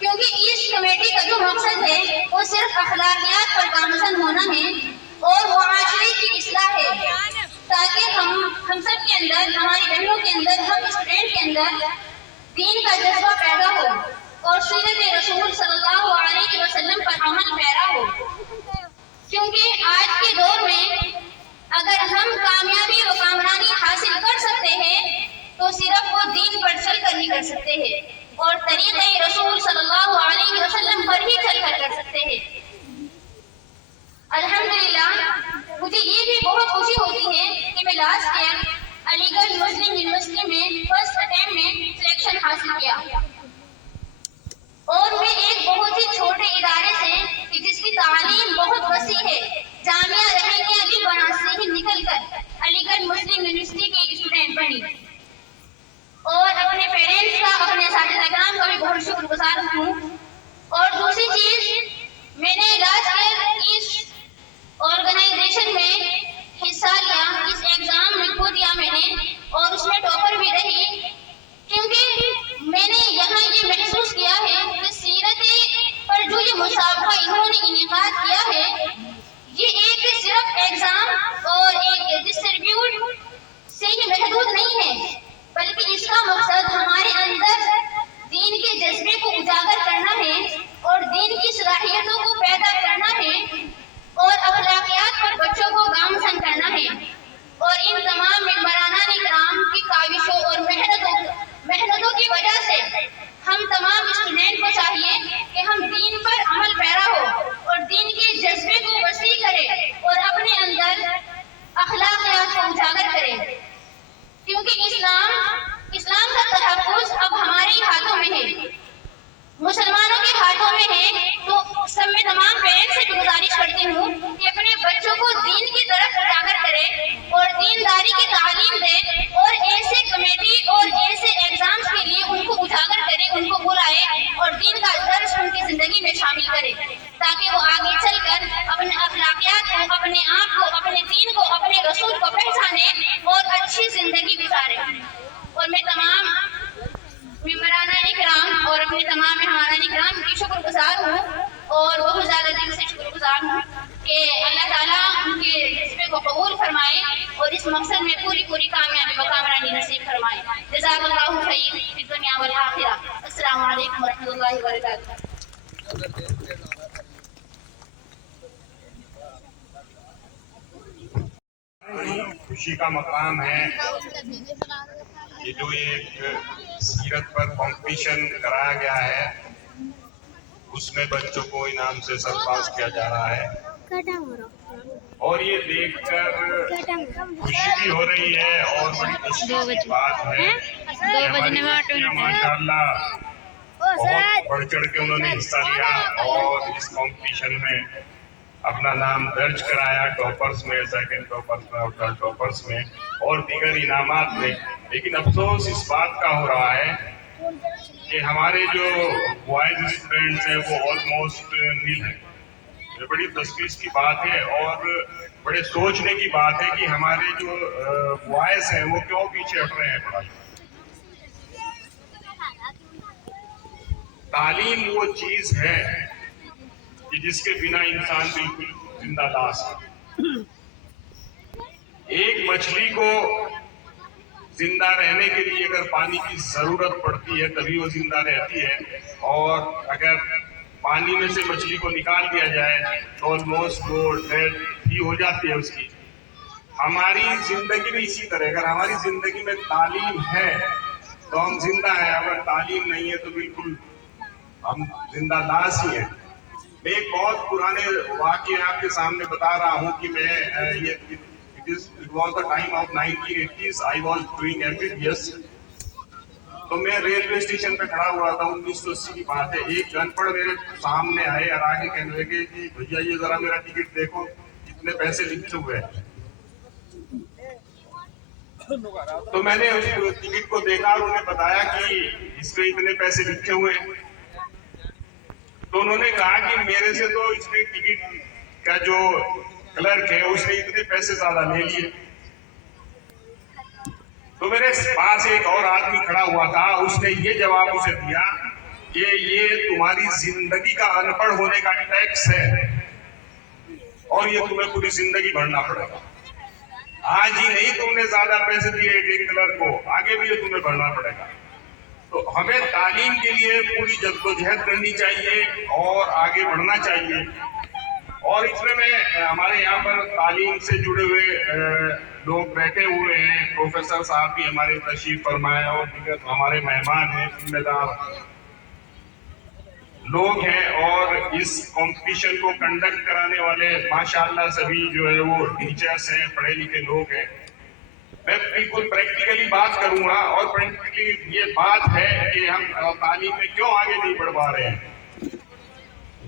کیونکہ اس کمیٹی کا جو مقصد ہے وہ صرف اخلاقیات پر گامزن ہونا ہے اور معاشرے کی اصلاح ہے، تاکہ ہم سب کے اندر، ہماری بہنوں کے اندر، ہم اسٹوڈنٹ کے اندر دین کا جذبہ پیدا ہو اور سیرت رسول صلی اللہ علیہ وسلم پر عمل پیرا ہو، کیونکہ آج کے دور میں اگر ہم کامیابی و کامرانی حاصل کر سکتے ہیں تو صرف وہ دین پر چل کر ہی کر سکتے ہیں اور طریقہ رسول صلی اللہ علیہ وسلم پر ہی چل کر کر سکتے ہیں۔ الحمدللہ مجھے یہ بھی بہت خوشی ہوتی ہے کہ میں لاسٹ ایئر علی گڑھ مسلم یونیورسٹی میں فرسٹ اٹیمپٹ میں سلیکشن حاصل کیا، اور میں ایک بہت ہی چھوٹے ادارے سے کہ جس کی تعلیم بہت وسیع ہے، جامعہ رحیمیہ علی بنا سے ہی نکل کر علی گڑھ مسلم یونیورسٹی کی اسٹوڈنٹ بنی، اور اپنے پیرنٹس کا، اپنے اساتذہ کرام کا بھی بہت شکر گزار ہوں۔ اور دوسری چیز، میں نے لاسٹ ایئر اس آرگنائزیشن میں حصہ لیا، اس ایگزام میں خود دیا میں نے، اور اس میں ٹاپر بھی رہی، کیونکہ میں نے یہاں یہ محسوس کیا ہے کہ سیرت پر جو یہ مسابقہ انہوں نے انعقاد کیا ہے یہ ایک صرف ایگزام اور ایک ڈسٹریبیوٹ سے ہی محدود نہیں ہے، بلکہ اس کا مقصد ہمارے اندر دین کے جذبے کو اجاگر کرنا ہے اور دین کی صلاحیتوں کو پیدا کرنا ہے اور اخلاقیات پر بچوں کو گامزن کرنا ہے، اور ان تمام ممبران اکرام کی کاوشوں اور محنتوں کی وجہ سے ہم تمام اسٹوڈنٹ کو چاہیے کہ ہم دین پر عمل پیرا ہو اور دین کے جذبے کو وسیع کرے اور اپنے اندر اخلاقیات کو اجاگر کرے، کیونکہ اسلام کا تحفظ اب ہمارے ہاتھوں میں ہے، مسلمانوں کے ہاتھوں میں ہے، تو سب میں تمام پیرنٹس سے گزارش کرتی ہوں کہ اپنے بچوں کو دین کی طرف اجاگر کرے اور دینداری کی تعلیم دے، اور ایسے کمیٹی اور ایسے ایگزامز کے لیے ان کو اجاگر کرے، ان کو بلائے اور دین کا درس ان کی زندگی میں شامل کرے، تاکہ وہ آگے چل کر اپنے اخلاقیات کو، اپنے آپ کو، اپنے دین کو، اپنے رسول کو پہچانے اور اچھی زندگی گزارے۔ اور میں تمام ممبران اکرام اور اپنے تمام مہمان اکرام کی شکر گزار ہوں، اور بہت زیادہ دل سے شکر گزار ہوں کہ اللہ تعالیٰ ان کے جذبے کو قبول فرمائے اور اس مقصد میں پوری کامیابی و کامرانی نصیب فرمائے۔ جزاک اللہ خیر فی الدنیا والآخرہ۔ السلام علیکم ورحمۃ اللہ وبرکاتہ۔ خوشی کا مقام ہے کہ جو ایک سیرت پر کمپٹیشن کرایا گیا ہے اس میں بچوں کو انعام سے سرفراز کیا جا رہا ہے، اور یہ دیکھ کر خوشی بھی ہو رہی ہے اور بڑی تشریف کی بات ہے کہ ماشاء اللہ بہت بڑھ چڑھ کے انہوں نے حصہ لیا اور اس کمپٹیشن میں اپنا نام درج کرایا، ٹاپرز میں، سیکنڈ ٹاپرز میں اور تھرڈ ٹاپرز میں اور دیگر انعامات میں۔ لیکن افسوس اس بات کا ہو رہا ہے کہ ہمارے جو بوائز اسٹوڈنٹس ہیں وہ آلموسٹ نیل ہیں۔ یہ بڑی تشویش کی بات ہے اور بڑے سوچنے کی بات ہے کہ ہمارے جو بوائز ہیں وہ کیوں پیچھے ہٹ رہے ہیں پڑھائی۔ تعلیم وہ چیز ہے کہ جس کے بنا انسان بالکل زندہ لاش ہے۔ ایک مچھلی کو زندہ رہنے کے لیے اگر پانی کی ضرورت پڑتی ہے تبھی وہ زندہ رہتی ہے، اور اگر پانی میں سے مچھلی کو نکال دیا جائے تو آلموسٹ وہ ڈیڈ ہی ہو جاتی ہے اس کی۔ ہماری زندگی بھی اسی طرح، اگر ہماری زندگی میں تعلیم ہے تو ہم زندہ ہیں، اگر تعلیم نہیں ہے تو بالکل ہم زندہ لاش ہی ہیں۔ میں ایک بہت پرانے واقعے آپ کے سامنے بتا رہا ہوں کہ میں It was the time of 1980s. I was doing MBBS तो मैं रेलवे स्टेशन पे खड़ा हुआ था, 1980 की बात है। एक अनपढ़ मेरे सामने आए और आगे कहने लगे कि भैया ये जरा मेरा टिकट देखो, कितने पैसे लिखे हुए हैं। तो मैंने उस टिकट को देखा और उन्हें बताया कि इसमें इतने पैसे लिखे हुए हैं। तो उन्होंने कहा कि मेरे से तो इसमें टिकट का जो क्लर्क है उसने इतने पैसे ज्यादा ले लिए। तो मेरे पास एक और आदमी खड़ा हुआ था, उसने ये जवाब उसे दिया कि ये तुम्हारी जिंदगी का अनपढ़ होने का टैक्स है और ये तुम्हें पूरी जिंदगी भरना पड़ेगा। आज ही नहीं तुमने ज्यादा पैसे दिए एक क्लर्क को, आगे भी ये तुम्हें भरना पड़ेगा। तो हमें तालीम के लिए पूरी जद्दोजहद करनी चाहिए और आगे बढ़ना चाहिए। और इसमें मैं हमारे यहाँ पर तालीम से जुड़े हुए लोग बैठे हुए हैं, प्रोफेसर साहब भी हमारे तशरीफ फरमाए और हमारे मेहमान हैं, जिम्मेदार लोग हैं और इस कंपटीशन को कंडक्ट कराने वाले माशाअल्लाह सभी जो है वो टीचर्स हैं, पढ़े लिखे लोग हैं। मैं बिल्कुल प्रैक्टिकली बात करूंगा और प्रैक्टिकली ये बात है कि हम तालीम में क्यों आगे नहीं बढ़ पा रहे हैं।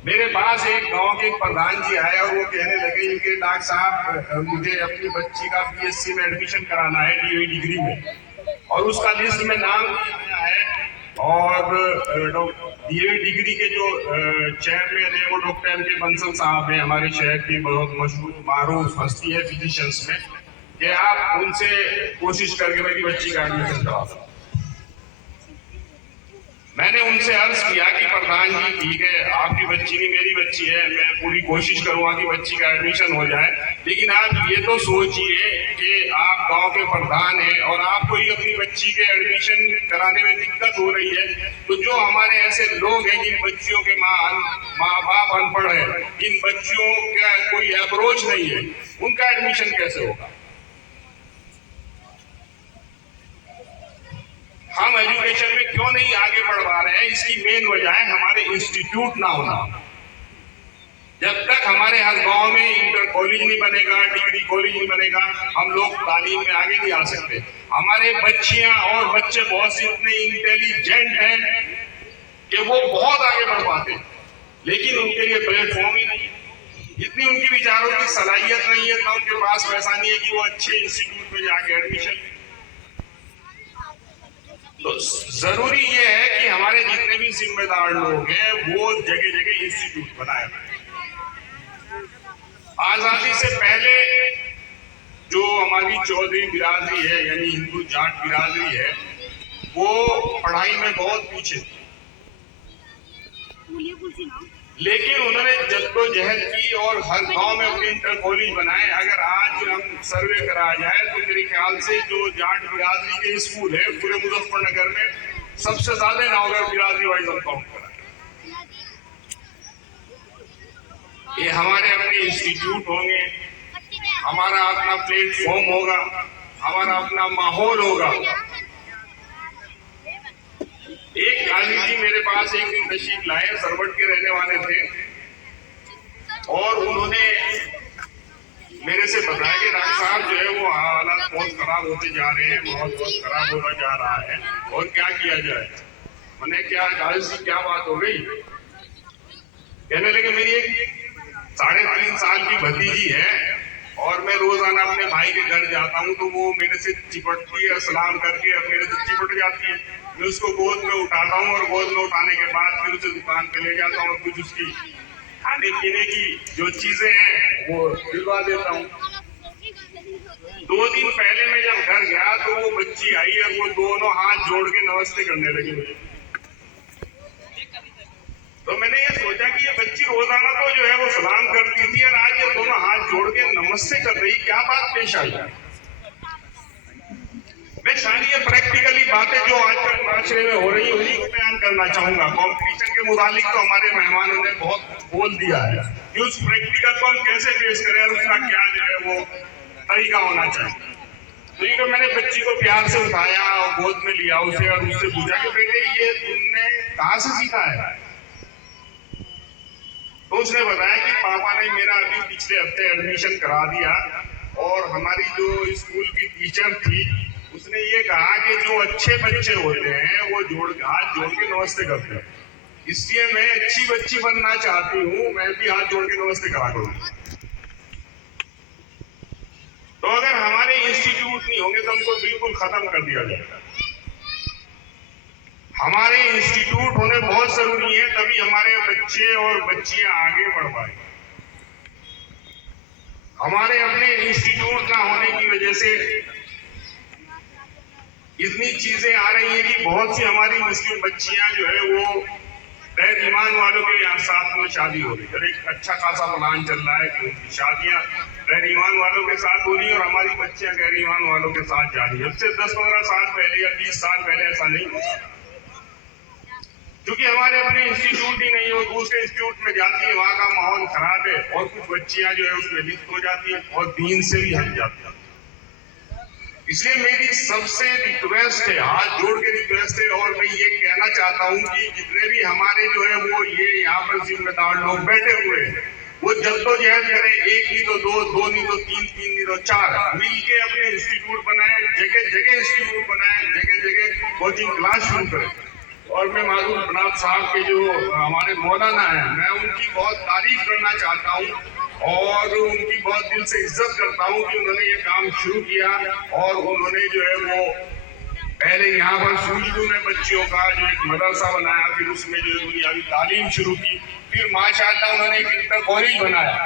मेरे पास एक गांव के प्रधान जी आए और वो कहने लगे कि डॉक्टर साहब मुझे अपनी बच्ची का बीएससी में एडमिशन कराना है, डीएवी डिग्री में, और उसका लिस्ट में नाम आया है। और डीएवी डिग्री के जो चेयरमैन है वो डॉक्टर एम के बंसल साहब हैं, हमारे शहर की बहुत मशहूर मारूफ हस्ती है फिजिशियंस में, कि आप उनसे कोशिश करके मेरी बच्ची का एडमिशन करा दो। मैंने उनसे अर्ज किया कि प्रधान जी ठीक है, आपकी बच्ची नहीं मेरी बच्ची है, मैं पूरी कोशिश करूंगा कि बच्ची का एडमिशन हो जाए, लेकिन आप ये तो सोचिए कि आप गांव के प्रधान हैं और आपको ही अपनी बच्ची के एडमिशन कराने में दिक्कत हो रही है, तो जो हमारे ऐसे लोग हैं जिन बच्चियों के माँ बाप अनपढ़ है, जिन बच्चियों का कोई अप्रोच नहीं है, उनका एडमिशन कैसे होगा। हम एजुकेशन में क्यों नहीं आगे बढ़ पा रहे हैं, इसकी मेन वजह है हमारे इंस्टीट्यूट ना होना। जब तक हमारे हर गांव में इंटर कॉलेज नहीं बनेगा, डिग्री कॉलेज नहीं बनेगा, हम लोग तालीम में आगे नहीं आ सकते। हमारे बच्चियां और बच्चे बहुत से इतने इंटेलिजेंट हैं कि वो बहुत आगे बढ़ पाते, लेकिन उनके लिए प्लेटफॉर्म ही नहीं है। जितनी उनकी विचारों की सलाहियत नहीं है, तो उनके पास वैसा नहीं है कि वो अच्छे इंस्टीट्यूट में जाके एडमिशन। तो जरूरी ये है कि हमारे जितने भी जिम्मेदार लोग हैं वो जगह जगह इंस्टीट्यूट बनाए। आजादी से पहले जो हमारी चौधरी बिरादरी है, यानी हिंदू जाट बिरादरी है, वो पढ़ाई में बहुत पीछे थी, लेकिन उन्होंने जद्दोजहद की और हर गांव में अपने इंटर कॉलेज बनाए। अगर आज हम सर्वे करा जाए तो मेरे ख्याल से जो जाट बिरादरी के स्कूल है पूरे मुजफ्फरनगर में सबसे ज्यादा नौगर बिरादरी वाइज हम काउंट कराए। ये हमारे अपने इंस्टीट्यूट होंगे, हमारा अपना प्लेटफॉर्म होगा, हमारा अपना माहौल होगा। एक गांधी जी मेरे पास एक दिन तशरीफ लाए, सरवट के रहने वाले थे, और उन्होंने मेरे से बताया कि डॉक्टर साहब जो है वो हालात बहुत खराब होते जा रहे हैं, माहौल बहुत खराब होता जा रहा है और क्या किया जाए। मैंने क्या गांधी जी क्या बात हो गई, कहने लगे मेरी एक 3.5 साल की भतीजी है और मैं रोजाना अपने भाई के घर जाता हूँ तो वो मेरे से चिपटती है, सलाम करके मेरे से चिपट जाती है। मैं उसको गोद में उठाता हूँ और गोद में उठाने के बाद फिर उसे दुकान पे ले जाता हूँ और कुछ उसकी खाने पीने की जो चीजें हैं वो दिलवा देता हूँ। 2 दिन पहले मैं जब घर गया तो वो बच्ची आई और वो दोनों हाथ जोड़ के नमस्ते करने लगी मुझे। तो मैंने ये सोचा कि ये बच्ची रोजाना तो जो है वो सलाम करती थी और आज ये दोनों हाथ जोड़ के नमस्ते कर रही, क्या बात पेश आई। मैं सारी ये प्रैक्टिकली बातें जो आजकल माशरे में हो रही उन्हीं को बयान करना चाहूंगा। कॉम्पिटिशन के मुतालिक तो हमारे मेहमानों ने बहुत बोल दिया है कि उस प्रैक्टिकल को हम कैसे पेश करें और उसका क्या जो है वो तरीका होना चाहिए। तो ये मैंने बच्ची को प्यार से उठाया और गोद में लिया उसे और उससे पूछा कि बेटे ये तुमने कहाँ से सीखा है। तो उसने बताया कि पापा ने मेरा अभी पिछले हफ्ते एडमिशन करा दिया और हमारी जो स्कूल की टीचर थी اس نے یہ کہا کہ جو اچھے بچے ہوتے ہیں وہ ہاتھ جوڑ کے نمستے کرتے ہیں، اس لیے میں اچھی بچی بننا چاہتی ہوں، میں بھی ہاتھ جوڑ کے نمستے کرا کروں گی۔ تو اگر ہمارے انسٹیٹیوٹ نہیں ہوں گے تو ہم کو بالکل ختم کر دیا جائے گا۔ ہمارے انسٹیٹیوٹ ہونے بہت ضروری ہے، تبھی ہمارے بچے اور بچیاں آگے بڑھ پائیں۔ ہمارے اپنے انسٹیٹیوٹ نہ ہونے کی وجہ سے اتنی چیزیں آ رہی ہیں کہ بہت سی ہماری مسلم بچیاں جو ہے وہ غیر ایمان والوں کے ساتھ میں شادی ہو رہی ہے، ایک اچھا خاصا پلان چل رہا ہے کہ ان کی شادیاں غیر ایمان والوں کے ساتھ ہو رہی ہیں اور ہماری بچیاں غیر ایمان والوں کے ساتھ جا رہی ہیں۔ اب سے 10-15 سال پہلے یا 20 سال پہلے ایسا نہیں ہوتا، کیونکہ ہمارے اپنے انسٹیٹیوٹ ہی نہیں ہو، دوسرے انسٹیٹیوٹ میں جاتی ہے، وہاں کا ماحول خراب ہے اور کچھ بچیاں جو ہے اس میں لپت ہو جاتی ہیں اور دین سے بھی ہٹ جاتی ہیں۔ اس لیے میری سب سے ریکویسٹ ہے، ہاتھ جوڑ کے ریکویسٹ ہے، اور میں یہ کہنا چاہتا ہوں کہ جتنے بھی ہمارے جو ہے وہ یہ یہاں پر ذمہ دار لوگ بیٹھے ہوئے ہیں وہ جدوجہد کریں، ایک نہیں تو دو نہیں تو تین نہیں تو 4 مل کے اپنے انسٹیٹیوٹ بنائیں، جگہ جگہ انسٹیٹیوٹ بنائیں، جگہ جگہ کوچنگ کلاس شروع کریں۔ اور میں معذور بنات صاحب کے جو ہمارے مولانا ہیں، میں ان کی بہت تعریف کرنا چاہتا ہوں اور ان کی بہت دل سے عزت کرتا ہوں کہ انہوں نے یہ کام شروع کیا اور انہوں نے جو ہے وہ پہلے یہاں پر سوجدو میں بچیوں کا جو ایک مدرسہ بنایا، پھر اس میں جو ہے دنیاوی تعلیم شروع کی، پھر ماشاءاللہ انہوں نے ایک انٹر کالج بنایا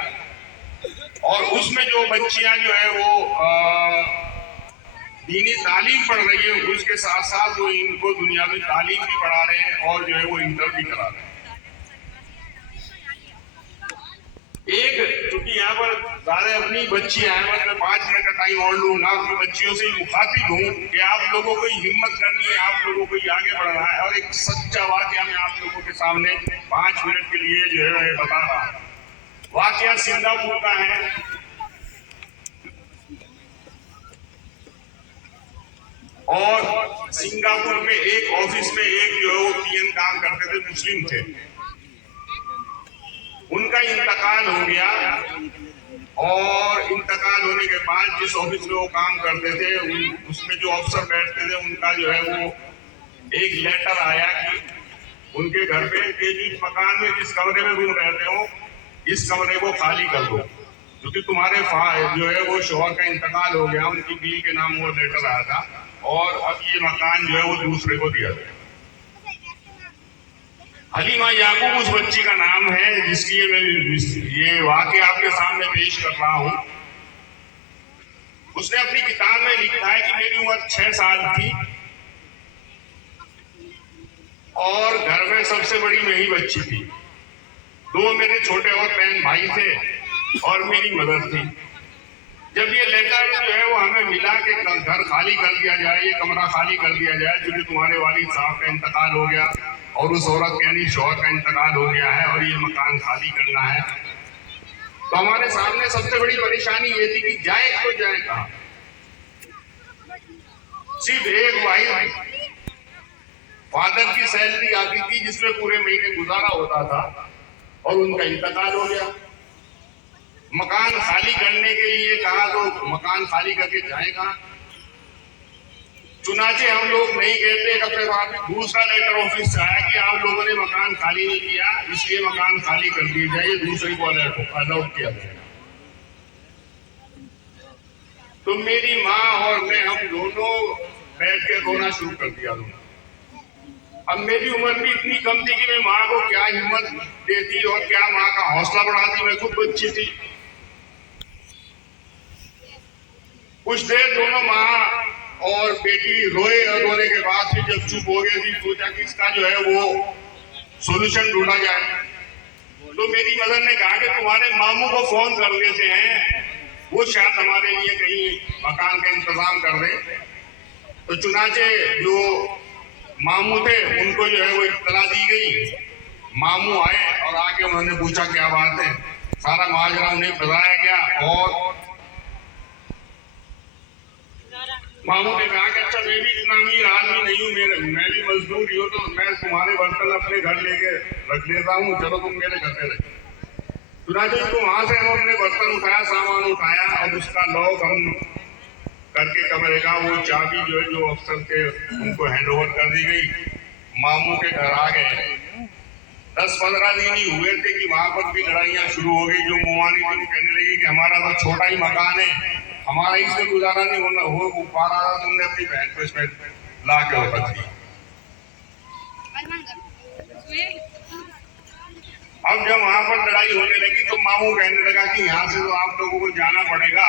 اور اس میں جو بچیاں جو ہے وہ دینی تعلیم پڑھ رہی ہے، اس کے ساتھ ساتھ وہ ان کو دنیاوی تعلیم بھی پڑھا رہے ہیں اور جو ہے وہ انٹر بھی کرا رہے ہیں۔ ایک چونکہ یہاں پر زیادہ اپنی بچیاں ہیں، میں 5 منٹ کا ٹائم اور لوں گا، اپنی بچیوں سے مخاطب ہوں کہ آپ لوگوں کو ہمت کرنی ہے، آپ لوگوں کو آگے بڑھنا ہے، اور ایک سچا واقعہ میں آپ لوگوں کے سامنے 5 منٹ کے لیے جو ہے بتا رہا ہوں۔ واقعہ سنگاپور کا ہے۔ اور سنگاپور میں ایک آفس میں ایک جو ہے وہ پی ایم کام کرتے تھے، مسلم تھے، ان کا انتقال ہو گیا اور انتقال ہونے کے بعد جس آفس میں وہ کام کرتے تھے اس میں جو افسر بیٹھتے تھے ان کا جو ہے وہ ایک لیٹر آیا کہ ان کے گھر پہ کہ جس مکان میں جس کمرے میں تم رہتے ہو اس کمرے کو خالی کر دو، کیونکہ تمہارے جو ہے وہ شوہر کا انتقال ہو گیا، ان کی بیوی کے نام وہ لیٹر آیا تھا اور اب یہ مکان جو ہے وہ دوسرے کو دیا گیا۔ حلیمہ یعقوب اس بچی کا نام ہے جس کی میں یہ واقعہ آپ کے سامنے پیش کر رہا ہوں۔ اس نے اپنی کتاب میں لکھا ہے کہ میری عمر 6 سال تھی اور گھر میں سب سے بڑی میں ہی بچی تھی، 2 میرے چھوٹے اور بہن بھائی تھے اور میری مدر تھی۔ جب یہ لیٹر جو ہے وہ ہمیں ملا کہ گھر خالی کر دیا جائے، یہ کمرہ خالی کر دیا جائے کیونکہ تمہارے والد صاحب کا انتقال ہو گیا اور اس عورت کے یعنی شوہر کا انتقال ہو گیا ہے اور یہ مکان خالی کرنا ہے، تو ہمارے سامنے سب سے بڑی پریشانی یہ تھی کہ جائے تو جائے کہاں۔ صرف ایک واحد فادر کی سیلری آتی تھی جس میں پورے مہینے گزارا ہوتا تھا اور ان کا انتقال ہو گیا۔ مکان خالی کرنے کے لیے کہا تو مکان خالی کر کے جائے کہاں۔ چنانچہ ہم لوگ نہیں کہتے، ایک ہفتے بعد دوسرا لیٹر آفس سے آیا کہ آپ لوگوں نے مکان خالی نہیں کیا اس لیے مکان خالی کر دیا جائے، دوسرے کو الاٹ کیا جائے۔ تو میری ماں اور میں ہم دونوں بیٹھ کے رونا شروع کر دیا۔ اب میری عمر بھی اتنی کم تھی کہ میں ماں کو کیا ہمت دیتی اور کیا ماں کا حوصلہ بڑھاتی، میں خود بچی تھی۔ کچھ دیر دونوں ماں اور بیٹی روئے اور رونے کے بعد پھر جب چپ ہو گئے تھی سوچا کہ اس کا جو ہے وہ سولوشن ڈھونڈا جائے۔ تو میری مدر نے کہا کہ تمہارے ماموں کو فون کر دیتے ہیں، وہ شاید ہمارے لیے کہیں مکان کا انتظام کر دیں۔ تو چنانچہ جو ماموں تھے ان کو جو ہے وہ اطلاع دی گئی، ماموں آئے اور آ کے انہوں نے پوچھا کیا بات ہے، سارا ماجرا انہیں بتایا گیا اور ماموں نے کہا کہ اچھا میں بھی اتنا امیر آدمی نہیں ہوں، میں بھی مزدور ہی ہوں، تو میں تمہارے برتن اپنے گھر لے کے رکھ لیتا ہوں، چلو تم میرے گھر پہ رہے۔ چنانچہ تو وہاں سے ہم اپنے برتن اٹھایا، سامان اٹھایا اور اس کا لوگ ہم کا घर के कमरे का वो चाबी जो है, जो अफसर थे उनको हैंड ओवर कर दी गई। मामू के घर आ गए। 10-15 दिन ही हुए थे कि वहां पर भी लड़ाइयां शुरू हो गई। जो मुआनी थी वो कहने लगी कि हमारा तो छोटा ही मकान है, हमारा इसमें गुजारा नहीं हो पा रहा था, तुमने अपनी बहन को इसमें ला के रख दी। अब जब वहां पर लड़ाई होने लगी तो मामू कहने लगा कि यहाँ से तो आप लोगों को जाना पड़ेगा,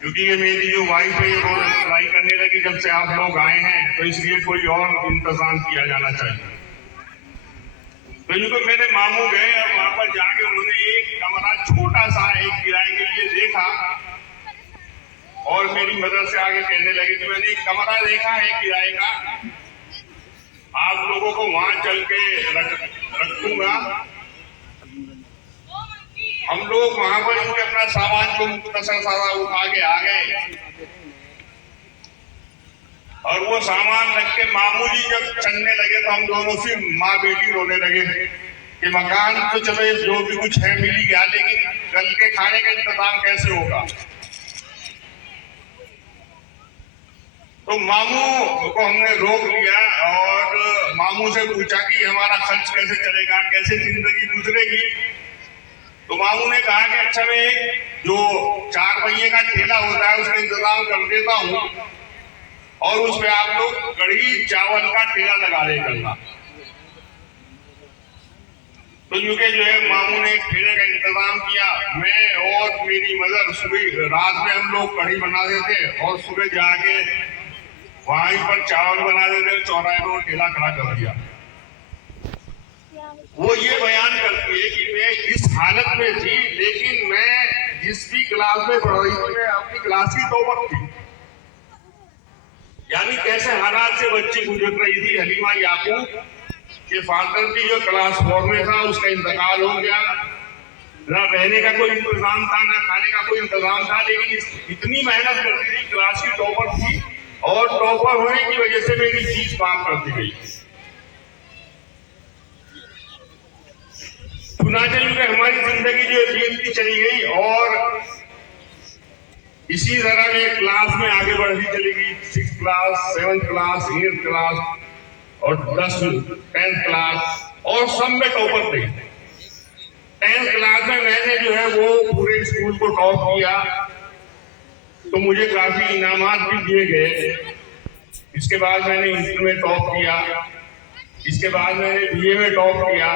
क्योंकि ये मेरी जो वाइफ है ये लड़ाई करने लगी जब से आप लोग आए हैं, तो इसलिए कोई और इंतजाम किया जाना चाहिए। तो इनको मेरे मामू गए और वहां पर जाके उन्होंने एक कमरा छोटा सा एक किराए के लिए देखा और मेरी मदद से आगे कहने लगे कि मैंने एक कमरा देखा है किराए का, आप लोगों को वहां चल के रखूंगा। हम लोग वहां पर इनके अपना सामान को मुख्तसर सारा उठा के आ गए और वो सामान रख के मामू जी जब चलने लगे तो हम दोनों फिर माँ बेटी रोने लगे कि मकान तो चलो जो भी कुछ है मिल ही गया, लेकिन कल के खाने का इंतजाम कैसे होगा। तो मामू को हमने रोक लिया और मामू से पूछा कि हमारा खर्च कैसे चलेगा, कैसे जिंदगी गुजरेगी। तो मामू ने कहा कि अच्छा मैं जो 4 पहिए का ठेला होता है उसका इंतजाम कर देता हूँ और उसमें आप लोग कढ़ी चावल का ठेला लगा दे करना। तो क्योंकि जो है मामू ने एक ठेले का इंतजाम किया, मैं और मेरी मदर सुबह रात में हम लोग कढ़ी बना देते और सुबह जाके वहीं पर चावल बना देते, चौराहे पर ठेला खड़ा कर दिया। वो ये बयान करती है कि मैं इस हालत में थी, लेकिन मैं जिस भी क्लास में पढ़ रही थी मैं अपनी क्लास की टॉपर थी। यानी कैसे हालात से बच्ची गुजर रही थी। हलीमा याकूब के फादर की जो क्लास 4 में था उसका इंतकाल हो गया, ना रहने का कोई इंतजाम था ना खाने का कोई इंतजाम था, लेकिन इतनी मेहनत करती थी, क्लास की टॉपर थी और टॉपर होने की वजह से मेरी फीस माफ कर दी गई। चुनाचे में हमारी जिंदगी जो बीतती चली गई और इसी तरह में क्लास में आगे बढ़ती चली गई। 6th class, 7th class, 8th class और 10th क्लास और सब में टॉपर थे। 10th क्लास में मैंने जो है वो पूरे स्कूल को टॉप किया, तो मुझे काफी इनामात भी दिए गए। इसके बाद मैंने इंटर में टॉप किया, इसके बाद मैंने बीए में टॉप किया,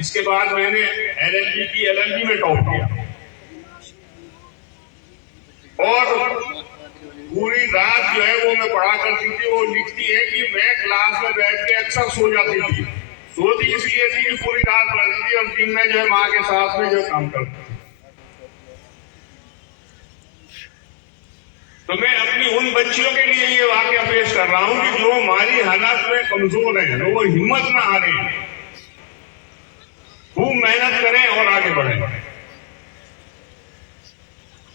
इसके बाद मैंने LLB की LLB में टॉप किया और पूरी रात जो है वो मैं पढ़ा करती थी। वो लिखती है कि मैं क्लास में बैठ के अक्सर सो जाती थी। सोती इसलिए थी कि पूरी रात पढ़ती थी और दिन में जो है माँ के साथ में जो काम करती थी। तो मैं अपनी उन बच्चियों के लिए ये वाकया पेश कर रहा हूं कि जो हमारी हालात में कमजोर है, वो हिम्मत ना हारे, खूब मेहनत करें और आगे बढ़ें।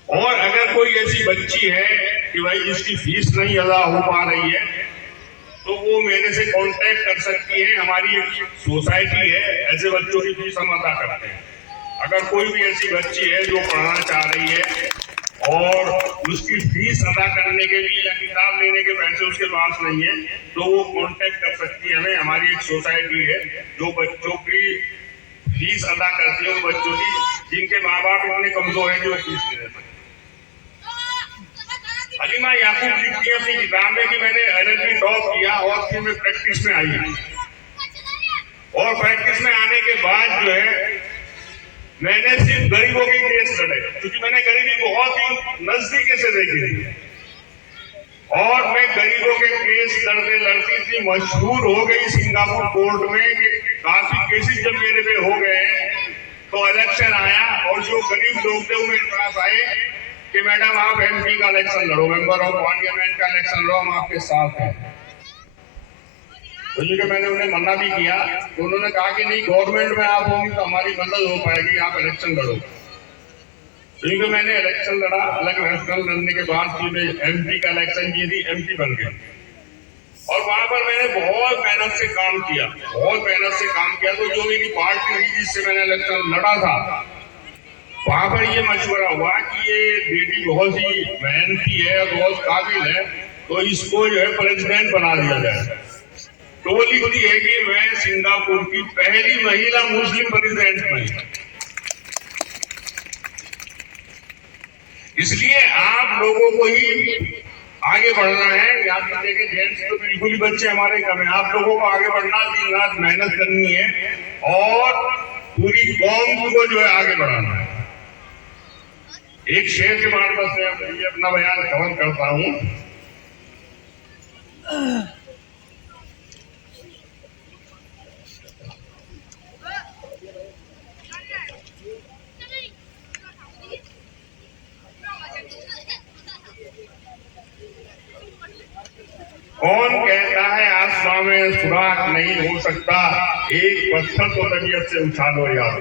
और अगर कोई ऐसी बच्ची है कि भाई जिसकी फीस नहीं अदा हो पा रही है, तो वो मेरे से कांटेक्ट कर सकती है। हमारी एक सोसाइटी है, ऐसे बच्चों की फीस हम अदा करते हैं। अगर कोई भी ऐसी बच्ची है जो पढ़ना चाह रही है और उसकी फीस अदा करने के लिए या किताब लेने के पैसे उसके पास नहीं है, तो वो कांटेक्ट कर सकती है हमें। हमारी एक सोसाइटी है जो बच्चों की फीस अदा करती है, उन बच्चों की जिनके माँ बाप इतने कमजोर हैं कि वो फीस नहीं दे सकते। हलीमा याकूब लिखती है अपनी किताब में कि मैंने LLB टॉप किया और फिर मैं प्रैक्टिस में आई और प्रैक्टिस में आने के बाद जो है मैंने सिर्फ गरीबों के केस लड़े, क्योंकि मैंने गरीबी बहुत ही नजदीक से देखी थी और मैं गरीबों के केस लड़ते लड़ती थी मशहूर हो गई सिंगापुर कोर्ट में कि काफी केसेस जब मेरे पे हो गए तो इलेक्शन आया और जो गरीब लोग थे वो मेरे पास आए कि मैडम आप MP का इलेक्शन लड़ो, मेंबर ऑफ पार्लियामेंट का इलेक्शन लड़ो, हम आपके साथ हैं। तो क्योंकि मैंने उन्हें मना भी किया तो उन्होंने कहा कि नहीं, गवर्नमेंट में आप होंगे तो हमारी मदद हो पाएगी, आप इलेक्शन लड़ो। तो क्योंकि मैंने इलेक्शन लड़ा, अलग इलेक्शन लड़ने के बाद फिर मैं MP का इलेक्शन जीती, MP बन गया और वहां पर मैंने बहुत मेहनत से काम किया, बहुत मेहनत से काम किया। तो जो मेरी पार्टी थी जिससे मैंने इलेक्शन लड़ा था वहां पर ये मशवरा हुआ कि ये बेटी बहुत ही मेहनती है और बहुत काबिल है, तो इसको जो है प्रेसिडेंट बना दिया जाए। तो वो लिखती है कि मैं सिंगापुर की पहली महिला मुस्लिम प्रेसिडेंट बनी। इसलिए आप लोगों को ही आगे बढ़ना है। यहाँ पे देखे जेंट्स तो बिल्कुल ही बच्चे हमारे कम है। आप लोगों को आगे बढ़ना, दिन रात मेहनत करनी है और पूरी कौम को जो है आगे बढ़ाना है। एक शेर के मार्फत से मैं अपना बयान कवर करता हूँ। कौन कहता है आसमां में सुराख नहीं हो सकता, एक पत्थर तो तबीयत से उछालो यार।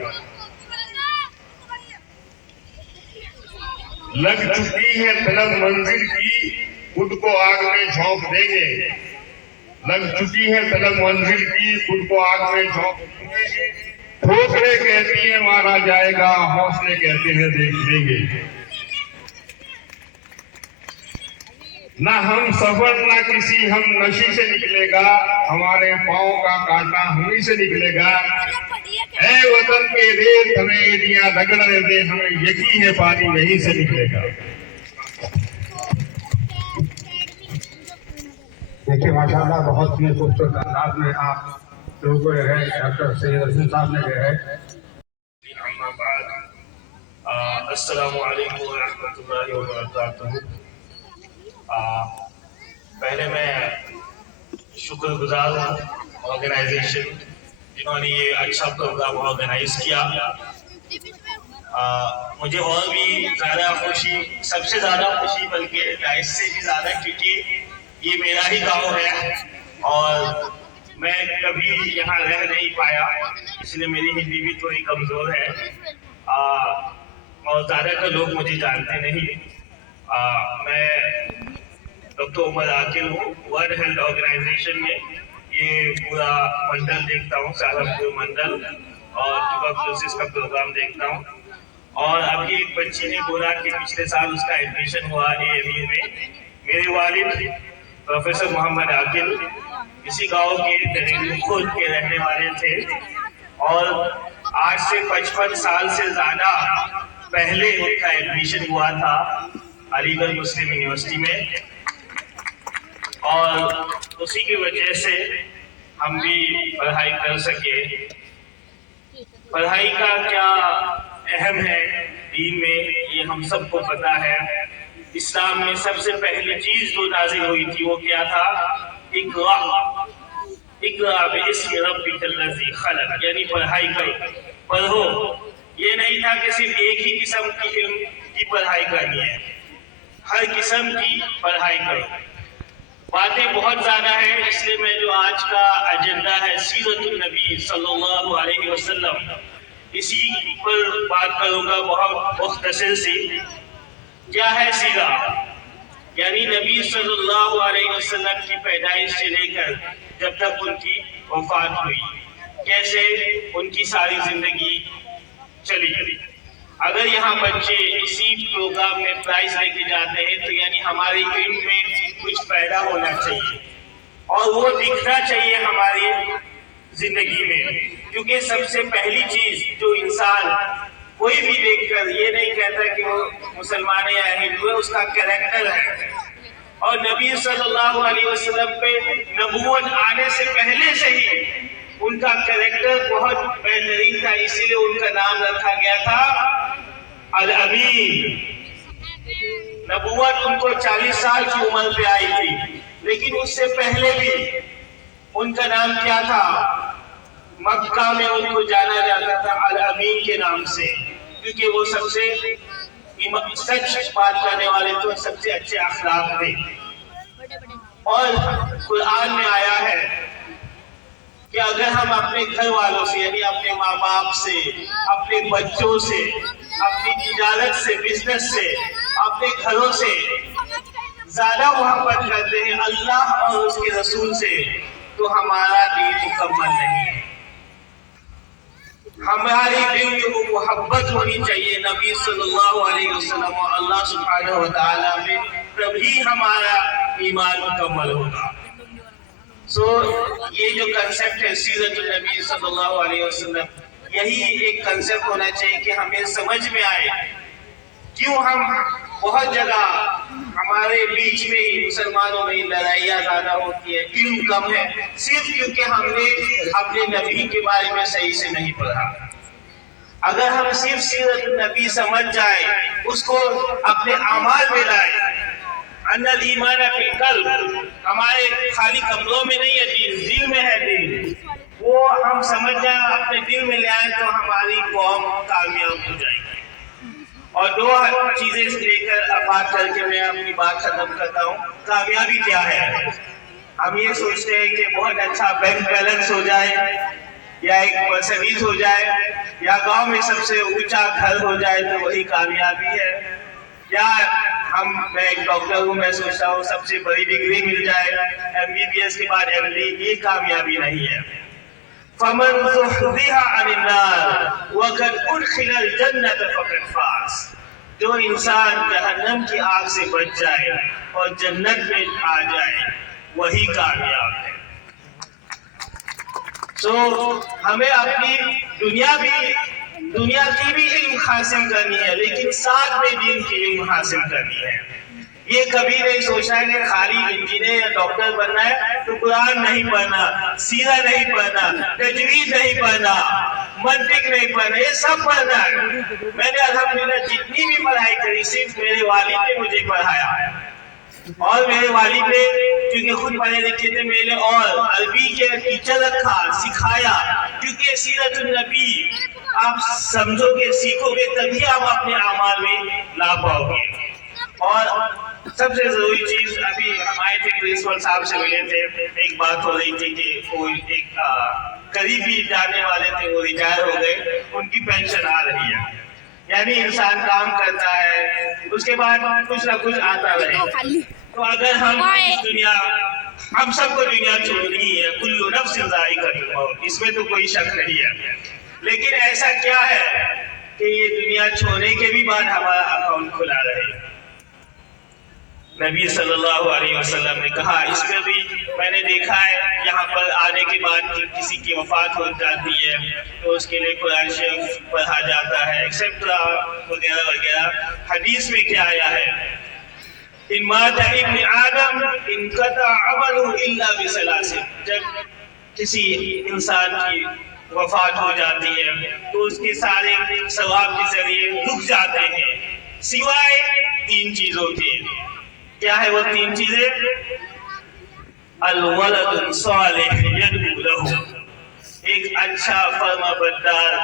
लग चुकी है तलब मंजिल की, खुद को आग में झोंक देंगे। लग चुकी है तलब मंजिल की, खुद को आग में झोंक देंगे। ठोकरें कहती है मारा जाएगा, हौसले कहते हैं देख लेंगे। ना हम सफर ना किसी हम नशी से निकलेगा, हमारे पाँव का कांटा हमी से निकलेगा। ऐ वतन के रेत हमें एड़ियां रगड़ने दे, हमें यकीन है पानी यहीं से निकलेगा। देखिए माशाल्लाह बहुत ही खूबसूरत अंदाज में आप लोगों को है डॉक्टर सैयद हसन साहब ने जो है। अस्सलामु अलैकुम व रहमतुल्लाहि व बरकातुहू। पहले मैं शुक्रगुजार हूँ ऑर्गेनाइजेशन जिन्होंने ये अच्छा प्रोग्राम ऑर्गेनाइज किया। मुझे और भी ज़्यादा खुशी, सबसे ज़्यादा खुशी बल्कि इससे भी ज़्यादा, क्योंकि ये मेरा ही गांव है और मैं कभी यहाँ रह नहीं पाया, इसलिए मेरी हिंदी भी थोड़ी कमज़ोर है और ज़्यादातर लोग मुझे जानते नहीं। मैं डॉक्टर उमर आकिल हूँ। वर्ल्ड हेल्थ ऑर्गेनाइजेशन में ये पूरा मंडल देखता हूँ, सालमपुर मंडल, और ट्यूबरकुलोसिस का प्रोग्राम देखता हूँ। और अभी एक बच्ची ने बोला कि पिछले साल उसका एडमिशन हुआ AMU में। मेरे वालिद प्रोफेसर मोहम्मद आकिल इसी गांव के खुद के रहने वाले थे और आज से 55 साल से ज्यादा पहले उनका एडमिशन हुआ था अलीगढ़ मुस्लिम यूनिवर्सिटी में, और उसी की वजह से हम भी पढ़ाई कर सके। पढ़ाई का क्या अहम है दीन में, ये हम सबको पता है। इस्लाम में सबसे पहली चीज जो नाजिल हुई थी वो क्या था? इक़रा बिस्मि रब्बिकल्लज़ी खलक़, यानी पढ़ाई करो, पढ़ो। ये नहीं था कि सिर्फ एक ही किस्म की इल्म की पढ़ाई करनी है, हर किस्म की पढ़ाई करो। बातें बहुत ज्यादा है, इसलिए मैं जो आज का एजेंडा है सीरतुन नबी सल्लल्लाहु अलैहि वसल्लम, इसी पर बात करूंगा बहुत मुख्तसर सी। क्या है सीरा? यानी नबी सल्लल्लाहु अलैहि वसल्लम की पैदाइश से लेकर जब तक उनकी वफात हुई, कैसे उनकी सारी जिंदगी चली। अगर यहाँ बच्चे इसी प्रोग्राम में प्राइज लेके जाते हैं तो यानी हमारी इल्म में कुछ पैदा होना चाहिए और वो दिखना चाहिए हमारी जिंदगी में, क्योंकि सबसे पहली चीज जो इंसान कोई भी देखकर ये नहीं कहता कि वो मुसलमान है या हिंदू है, उसका कैरेक्टर है। और नबी सल्लल्लाहु अलैहि वसल्लम पे नबूवत आने से पहले से ही उनका कैरेक्टर बहुत बेहतरीन था, इसीलिए उनका नाम रखा गया था अल-अमीन। नबूवत उनको 40 साल की उम्र पे आई थी, लेकिन उससे पहले भी उनका नाम क्या था? मक्का में उनको जाना जाता था अल-अमीन के नाम से, क्योंकि वो सबसे सच बात करने वाले थे, सबसे अच्छे अखलाक थे। और कुरान में आया है कि अगर हम अपने घर वालों से यानी अपने माँ बाप से, अपने बच्चों से, अपनी तिजारत से, बिजनेस से, अपने घरों से ज्यादा मोहब्बत करते हैं अल्लाह और उसके रसूल से, तो हमारा दीन मुकम्मल नहीं है। हमारे दिल में वो मोहब्बत होनी चाहिए नबी सल्लल्लाहु अलैहि वसल्लम और अल्लाह सुब्हानहु व तआला में, तभी हमारा ईमान मुकम्मल होगा। सो ये जो कंसेप्ट है सीरतुन नबी सल्लल्लाहु अलैहि वसल्लम, यही एक कंसेप्ट होना चाहिए कि हमें समझ में आए क्यों हम बहुत जगह हमारे बीच में ही मुसलमानों में लड़ाइयाँ ज्यादा होती है, इल्म कम है, सिर्फ क्योंकि हमने अपने नबी के बारे में सही से नहीं पढ़ा। अगर हम सिर्फ सीरत नबी समझ जाए, उसको अपने अमाल में लाए, अन्नल ईमान फिल कल्ब, हमारे खाली कमरों में नहीं है दीन, दिल में है दीन, वो हम समझ जाए, अपने दिल में ले आए, तो हमारी कौम कामयाब हो जाएगी। और दो चीजें लेकर बात करके मैं अपनी बात खत्म करता हूँ। कामयाबी क्या है? हम ये सोचते हैं कि बहुत अच्छा बैंक बैलेंस हो जाए, या एक मर्सिडीज हो जाए, या गांव में सबसे ऊंचा घर हो जाए तो वही कामयाबी है, या मैं एक डॉक्टर हूँ, मैं सोचता हूँ सबसे बड़ी डिग्री मिल जाए, MBBS के बाद MD, ये कामयाबी नहीं है। फमन ज़ुहज़िहा अनिन नार वक़द उदखिलल जन्नत फ़क़द फ़ाज़, जो इंसान जहन्नम की आग से बच जाए और जन्नत में आ जाए वही कामयाब है। सो हमें अपनी दुनिया की भी इल्म हासिल करनी है, लेकिन साथ में दीन की इल्म हासिल करनी है। ये कभी नहीं सोचना है कि खाली इंजीनियर या डॉक्टर बनना है तो कुरान नहीं पढ़ना, सीरा नहीं पढ़ना, तजवीद नहीं पढ़ना, मंतिक नहीं पढ़ना, ये सब पढ़ना है। मैंने अल्हम्दुलिल्लाह जितनी भी पढ़ाई करी सिर्फ मेरे वालिद ने मुझे पढ़ाया, और मेरे वालिद ने क्योंकि खुद पढ़े लिखे थे मेरे और अरबी के टीचर रखा, सिखाया, क्योंकि सीरतुन नबी आप समझोगे, सीखोगे, तभी आप अपने अमाल में ला पाओगे। और सबसे जरूरी चीज, अभी हम आए थे प्रिंसिपल साहब से मिले थे, एक बात हो रही थी कि कोई एक करीबी जाने वाले थे, वो रिटायर हो गए, उनकी पेंशन आ रही है। यानी इंसान काम करता है, उसके बाद कुछ ना कुछ आता रहे। तो अगर हम सबको दुनिया छोड़नी है, कुल्लु नफ्सिन ज़ाइक़तुल मौत, इसमें तो कोई शक नहीं है। लेकिन ऐसा क्या है कि ये दुनिया छोड़ने के भी बाद हमारा अकाउंट खुला रहे? नबी सल्लल्लाहु अलैहि वसल्लम ने कहा, इसमें भी मैंने देखा है यहाँ पर आने के बाद किसी की वफात हो जाती है तो उसके लिए कुरान शरीफ पढ़ा जाता है, एक्सेट्रा वगैरह वगैरह। हदीस में क्या आया है? इन माता इब्न आदम इनक़ता अमलुहु इल्ला बिसलासिल, जब किसी इंसान की वफात हो जाती है तो उसके सारे सवाब के जरिए रुक जाते हैं, सिवाय 3 चीजों के। क्या है वो 3 चीजें? अल-वलदुन सालिह यद'उ लहु, एक अच्छा फर्माबरदार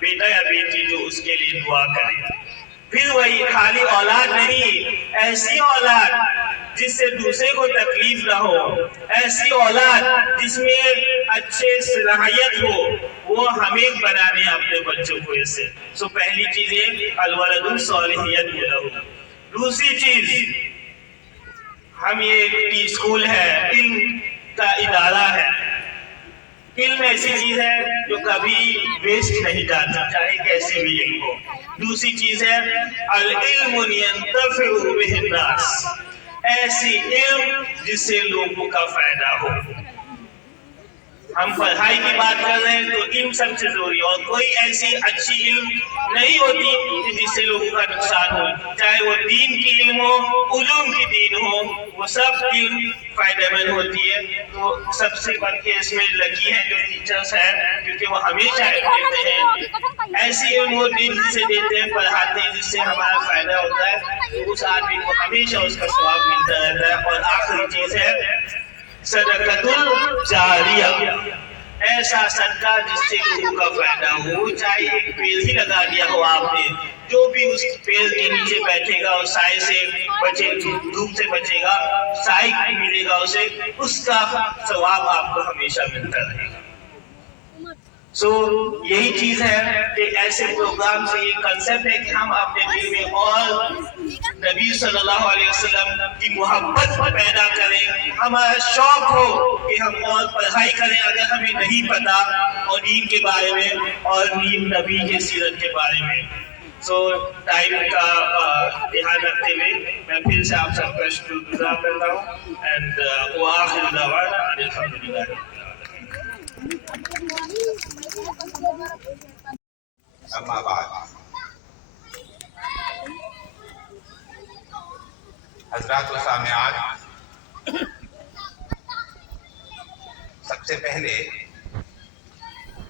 बेटा या बेटी जो उसके लिए दुआ करे। फिर वही खाली औलाद नहीं, ऐसी औलाद जिससे दूसरे को तकलीफ ना हो, ऐसी औलाद जिसमें अच्छे सलाहियत हो, वो हमें बनाने अपने बच्चों को ऐसे। सो पहली चीज है अल-वलदुन सालिह यद'उ लहु। दूसरी चीज, हम ये प्री स्कूल है, इल्म का इदारा है। इल्म ऐसी चीज है जो कभी वेस्ट नहीं जाती, चाहे कैसे भी इल्म हो। दूसरी चीज है अल इल्मु यंतफ़िउ बिहिन नास, ऐसी इल्म जिससे लोगों का फायदा हो। हम पढ़ाई की बात कर रहे हैं तो इल्म सबसे जरूरी, और कोई ऐसी अच्छी इल्म नहीं होती जिससे लोगों का नुकसान हो, चाहे वो दीन की इल्म हो, उलूम की दीन हो, वो सब इल्म फायदेमंद होती है। तो सबसे बढ़ के इसमें लगी है जो टीचर्स हैं, क्योंकि वो हमेशा देते हैं ऐसी इल्म वो दीन से देते हैं, पढ़ाते हैं, जिससे हमारा फायदा होता है, तो उस आदमी को हमेशा उसका सवाब मिलता रहता है। और आखिरी चीज है सदक़तुल जारिया, ऐसा सदका जिससे लोगों का फायदा हो। चाहे एक पेड़ ही लगा दिया हो आपने, जो भी उस पेड़ के नीचे बैठेगा और साए से बचे, धूप से बचेगा, साए मिलेगा उसे, उसका सवाब आपको हमेशा मिलता रहेगा। सो यही चीज है कि ऐसे प्रोग्राम से ये कंसेप्ट है कि हम अपने दिल में और नबी सल्लल्लाहु अलैहि वसल्लम की मोहब्बत पैदा करें, हमारा शौक हो कि हम और पढ़ाई करें अगर हमें नहीं पता और दीन के बारे में और नबी के सीरत के बारे में। सो टाइम का ध्यान रखते हुए मैं फिर से आप सबका शुक्रिया करता हूँ एंड वो आखिर दवाना अल्हम्दुलिल्लाह। अम्मा बाद, हजरात व सामिआत, सबसे पहले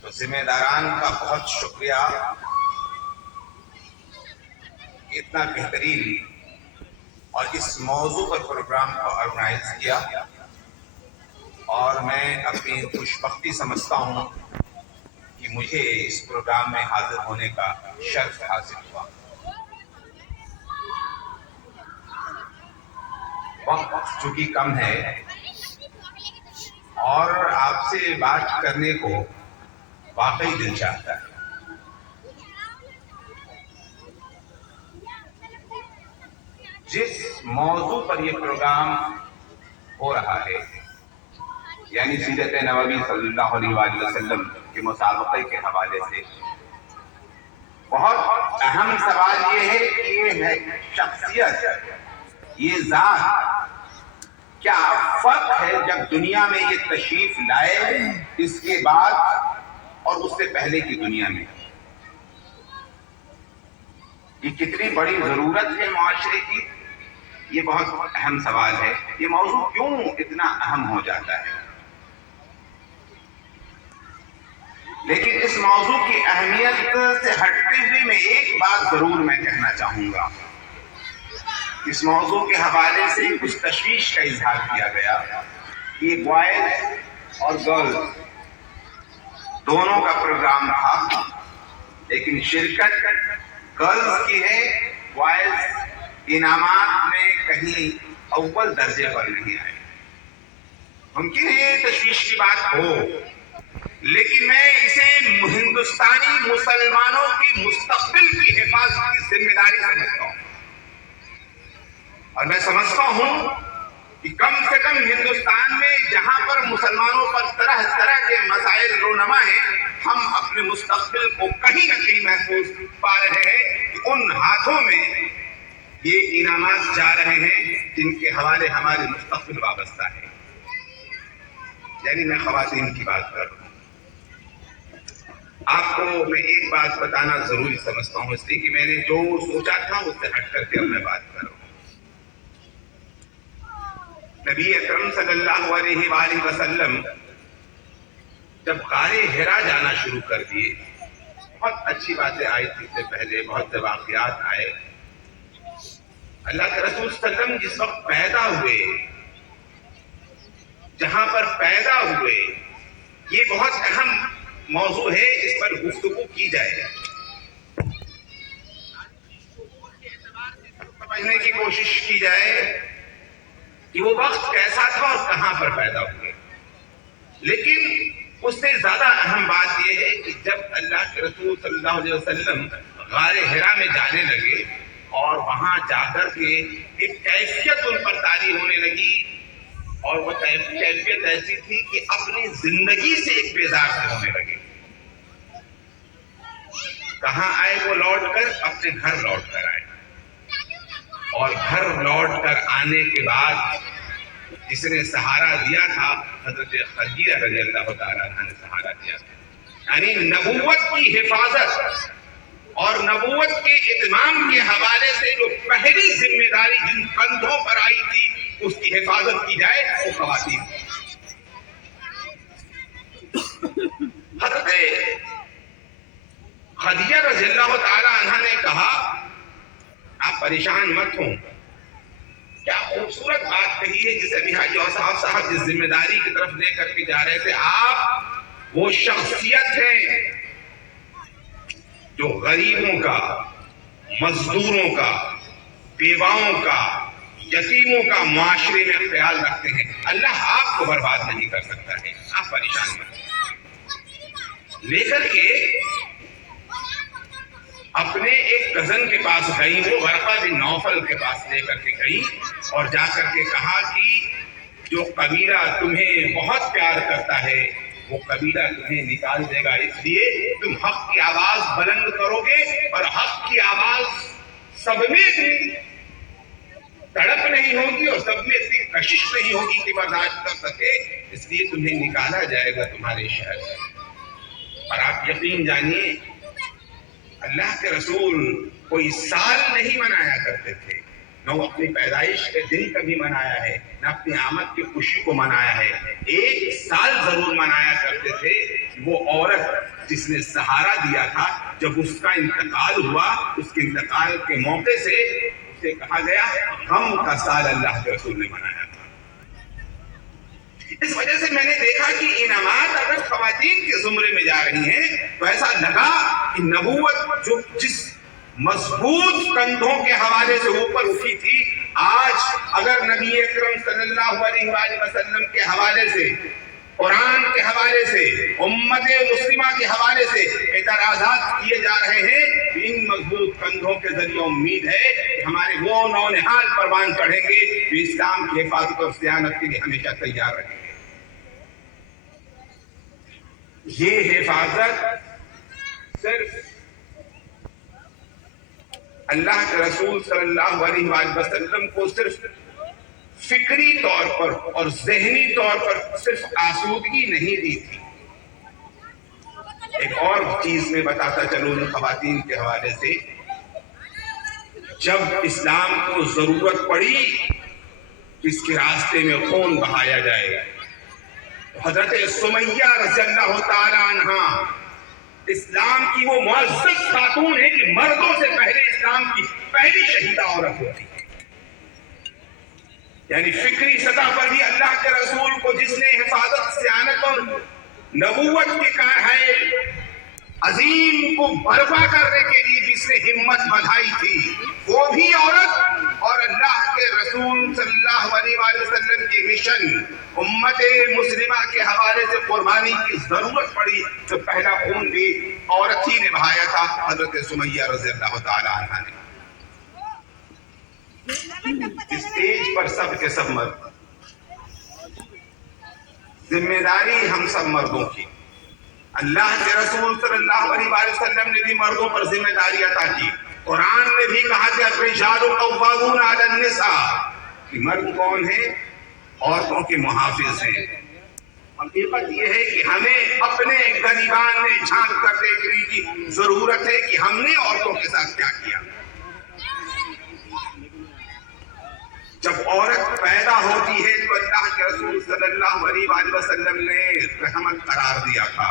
तो जिम्मेदारान का बहुत शुक्रिया, इतना बेहतरीन और इस मौजू पर प्रोग्राम को ऑर्गेनाइज किया। और मैं अपनी खुशबख्ती समझता हूँ कि मुझे इस प्रोग्राम में हाजिर होने का शर्फ हासिल हुआ। वक्त चूंकि कम है और आपसे बात करने को वाकई दिल चाहता है। जिस मौजू पर यह प्रोग्राम हो रहा है, यानी सीरत नबवी सल्लल्लाहु अलैहि वसल्लम के मुसाबक़े के हवाले से, बहुत अहम सवाल ये है कि ये है शख्सियत, ये ज़ात, क्या फर्क है जब दुनिया में ये तशरीफ लाए, इसके बाद और उससे पहले की दुनिया में? ये कितनी बड़ी जरूरत है माशरे की, ये बहुत अहम सवाल है। ये मौजू क्यों इतना अहम हो जाता है? लेकिन इस मौजू की अहमियत से हटते हुए मैं एक बात जरूर मैं कहना चाहूंगा। इस मौजू के हवाले से कुछ तशवीश का इजहार किया गया कि बॉयज और गर्ल्स दोनों का प्रोग्राम था, लेकिन शिरकत गर्ल्स की है, बॉयज इनामात में कहीं अव्वल दर्जे पर नहीं आए। मुमकिन है तशवीश की बात हो, लेकिन मैं इसे हिंदुस्तानी मुसलमानों की मुस्तकबिल की हिफाजत की जिम्मेदारी समझता हूँ। और मैं समझता हूँ कि कम से कम हिंदुस्तान में जहां पर मुसलमानों पर तरह तरह के मसाइल रोनमा हैं, हम अपने मुस्तकबिल को कहीं न कहीं महफूज पा रहे हैं कि उन हाथों में ये इनामात जा रहे हैं जिनके हवाले हमारे मुस्तकबिल वाबस्ता है। यानी मैं खवातीन की बात कर रहा हूँ। आपको मैं एक बात बताना जरूरी समझता हूँ, इसलिए कि मैंने जो सोचा था उससे हट करके अब मैं बात कर रहा हूँ। नबी अकरम सल्लल्लाहु अलैहि वसल्लम जब गारे हिरा जाना शुरू कर दिए, बहुत अच्छी बातें आई थी, इससे पहले बहुत से वाक़यात आए। अल्लाह के रसूल सल्लम जिस वक्त पैदा हुए, जहां पर पैदा हुए, ये बहुत अहम मौजू है, इस पर गुफ्तगू की जाए, समझने की कोशिश की जाए कि वो वक्त कैसा था और कहां पर पैदा हुए। लेकिन उससे ज्यादा अहम बात यह है कि जब अल्लाह के रसूल सल्लल्लाहु अलैहि वसल्लम गारे हिरा में जाने लगे और वहां जाकर के एक कैफियत उन पर तारी होने लगी, और वो कैफियत ऐसी थी कि अपनी जिंदगी से एक बेजार से होने लगे। कहां आए वो लौट कर? अपने घर लौट कर आए, और घर लौट कर आने के बाद जिसने सहारा दिया था हजरत खदीजा रज़ियल्लाहु तआला अन्हा ने सहारा दिया था। यानी नबूवत की हिफाजत और नबूवत के इत्माम के हवाले से जो पहली जिम्मेदारी जिन कंधों पर आई थी उसकी हिफाजत की जाए, वो ख़वातीन। हजरत खदीजा रज़ियल्लाहु तआला अन्हा ने कहा, आप परेशान मत हो। क्या खूबसूरत बात कही है जिस अभी हाजी साहब जिस जिम्मेदारी की तरफ लेकर के जा रहे थे। आप वो शख्सियत हैं जो गरीबों का, मजदूरों का, बेवाओं का, यतीमों का माशरे में ख्याल रखते हैं। अल्लाह आपको बर्बाद नहीं कर सकता है, आप परेशान मत लेकर के اپنے ایک کزن کے پاس گئی، وہ ورقہ بن نوفل کے پاس لے کر کے گئی اور جا کر کے کہا کہ جو قبیلہ تمہیں بہت پیار کرتا ہے وہ قبیلہ تمہیں نکال دے گا، اس لیے تم حق کی آواز بلند کرو گے اور حق کی آواز سب میں اتنی تڑپ نہیں ہوگی اور سب میں اتنی کشش نہیں ہوگی کہ برداشت کر سکے، اس لیے تمہیں نکالا جائے گا تمہارے شہر سے۔ اور آپ یقین جانیے اللہ کے رسول کوئی سال نہیں منایا کرتے تھے، نہ وہ اپنی پیدائش کے دن کبھی منایا ہے، نہ اپنی آمد کی خوشی کو منایا ہے۔ ایک سال ضرور منایا کرتے تھے، وہ عورت جس نے سہارا دیا تھا، جب اس کا انتقال ہوا، اس کے انتقال کے موقع سے اسے کہا گیا غم کا سال اللہ کے رسول نے منایا تھا۔ اس وجہ سے میں نے دیکھا کہ انعامات اگر خواتین کے زمرے میں جا رہی ہیں تو ایسا لگا کہ نبوت جو جس مضبوط کندھوں کے حوالے سے اوپر اٹھی تھی، آج اگر نبی اکرم صلی اللہ علیہ وآلہ وسلم کے حوالے سے، قرآن کے حوالے سے، امت مسلمہ کے حوالے سے اعتراضات کیے جا رہے ہیں، ان مضبوط کندھوں کے ذریعے امید ہے کہ ہمارے وہ نونہال پروان چڑھیں گے جو اسلام کی حفاظت اور صیانت کے لیے ہمیشہ تیار رہیں گے۔ یہ حفاظت صرف اللہ کے رسول صلی اللہ علیہ وآلہ وسلم کو صرف فکری طور پر اور ذہنی طور پر صرف آسودگی نہیں دی تھی۔ ایک اور چیز میں بتاتا چلوں خواتین کے حوالے سے، جب اسلام کو ضرورت پڑی کہ اس کے راستے میں خون بہایا جائے، حضرت سمیہ رضی اللہ تعالی عنہ اسلام کی وہ معزز خاتون ہے کہ مردوں سے پہلے اسلام کی پہلی شہیدہ عورت ہوتی ہے۔ یعنی فکری سطح پر بھی اللہ کے رسول کو جس نے حفاظت، صیانت اور نبوت کے کارہائے عظیم کو برپا کرنے کے لیے جس نے ہمت بندھائی تھی، وہ بھی عورت، اور اللہ کے رسول صلی اللہ علیہ وآلہ وسلم کے مشن امت مسلمہ کے حوالے سے قربانی کی ضرورت پڑی تو پہلا خون بھی عورت ہی نے بہایا تھا، حضرت سمیہ رضی اللہ تعالی عنہ نے۔ اسٹیج پر سب کے سب مرد، ذمہ داری ہم سب مردوں کی، اللہ کے رسول صلی اللہ علیہ وآلہ وسلم نے بھی مردوں پر ذمہ داری عطا کی۔ قرآن نے بھی کہا کہ الرجال قوامون علی النساء، کہ مرد کون ہیں؟ عورتوں کے محافظ ہیں۔ حقیقت یہ ہے کہ ہمیں اپنے گریبان میں جھانک کر دیکھنے کی ضرورت ہے کہ ہم نے عورتوں کے ساتھ کیا کیا۔ جب عورت پیدا ہوتی ہے تو اللہ کے رسول صلی اللہ علیہ وآلہ وسلم نے رحمت قرار دیا تھا۔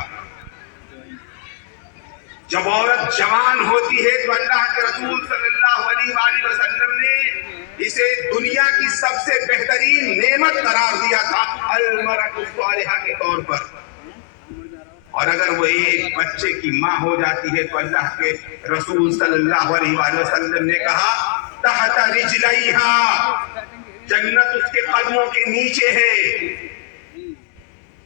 جب عورت جوان ہوتی ہے تو اللہ کے رسول صلی اللہ علیہ وآلہ وسلم نے اسے دنیا کی سب سے بہترین نعمت قرار دیا تھا المرأۃ الصالحہ کے طور پر۔ اور اگر وہ ایک بچے کی ماں ہو جاتی ہے تو اللہ کے رسول صلی اللہ علیہ وآلہ وسلم نے کہا تحت رجلیہا، جنت اس کے قدموں کے نیچے ہے۔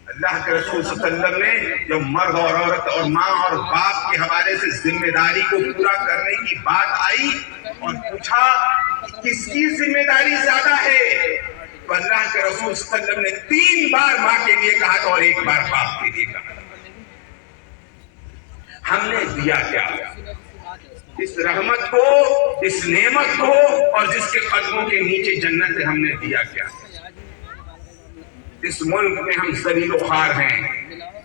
اللہ کے رسول صلی اللہ علیہ وسلم نے جب مرد اور عورت اور ماں اور باپ کے حوالے سے ذمہ داری کو پورا کرنے کی بات آئی اور پوچھا کس کی ذمہ داری زیادہ ہے، تو اللہ کے رسول صلی اللہ علیہ وسلم نے 3 بار ماں کے لیے کہا تھا اور 1 بار باپ کے لیے کہا۔ ہم نے دیا کیا اس رحمت کو، اس نعمت کو، اور جس کے قدموں کے نیچے جنت ہے، ہم نے دیا کیا؟ اس ملک میں ہم ذلیل و خوار ہیں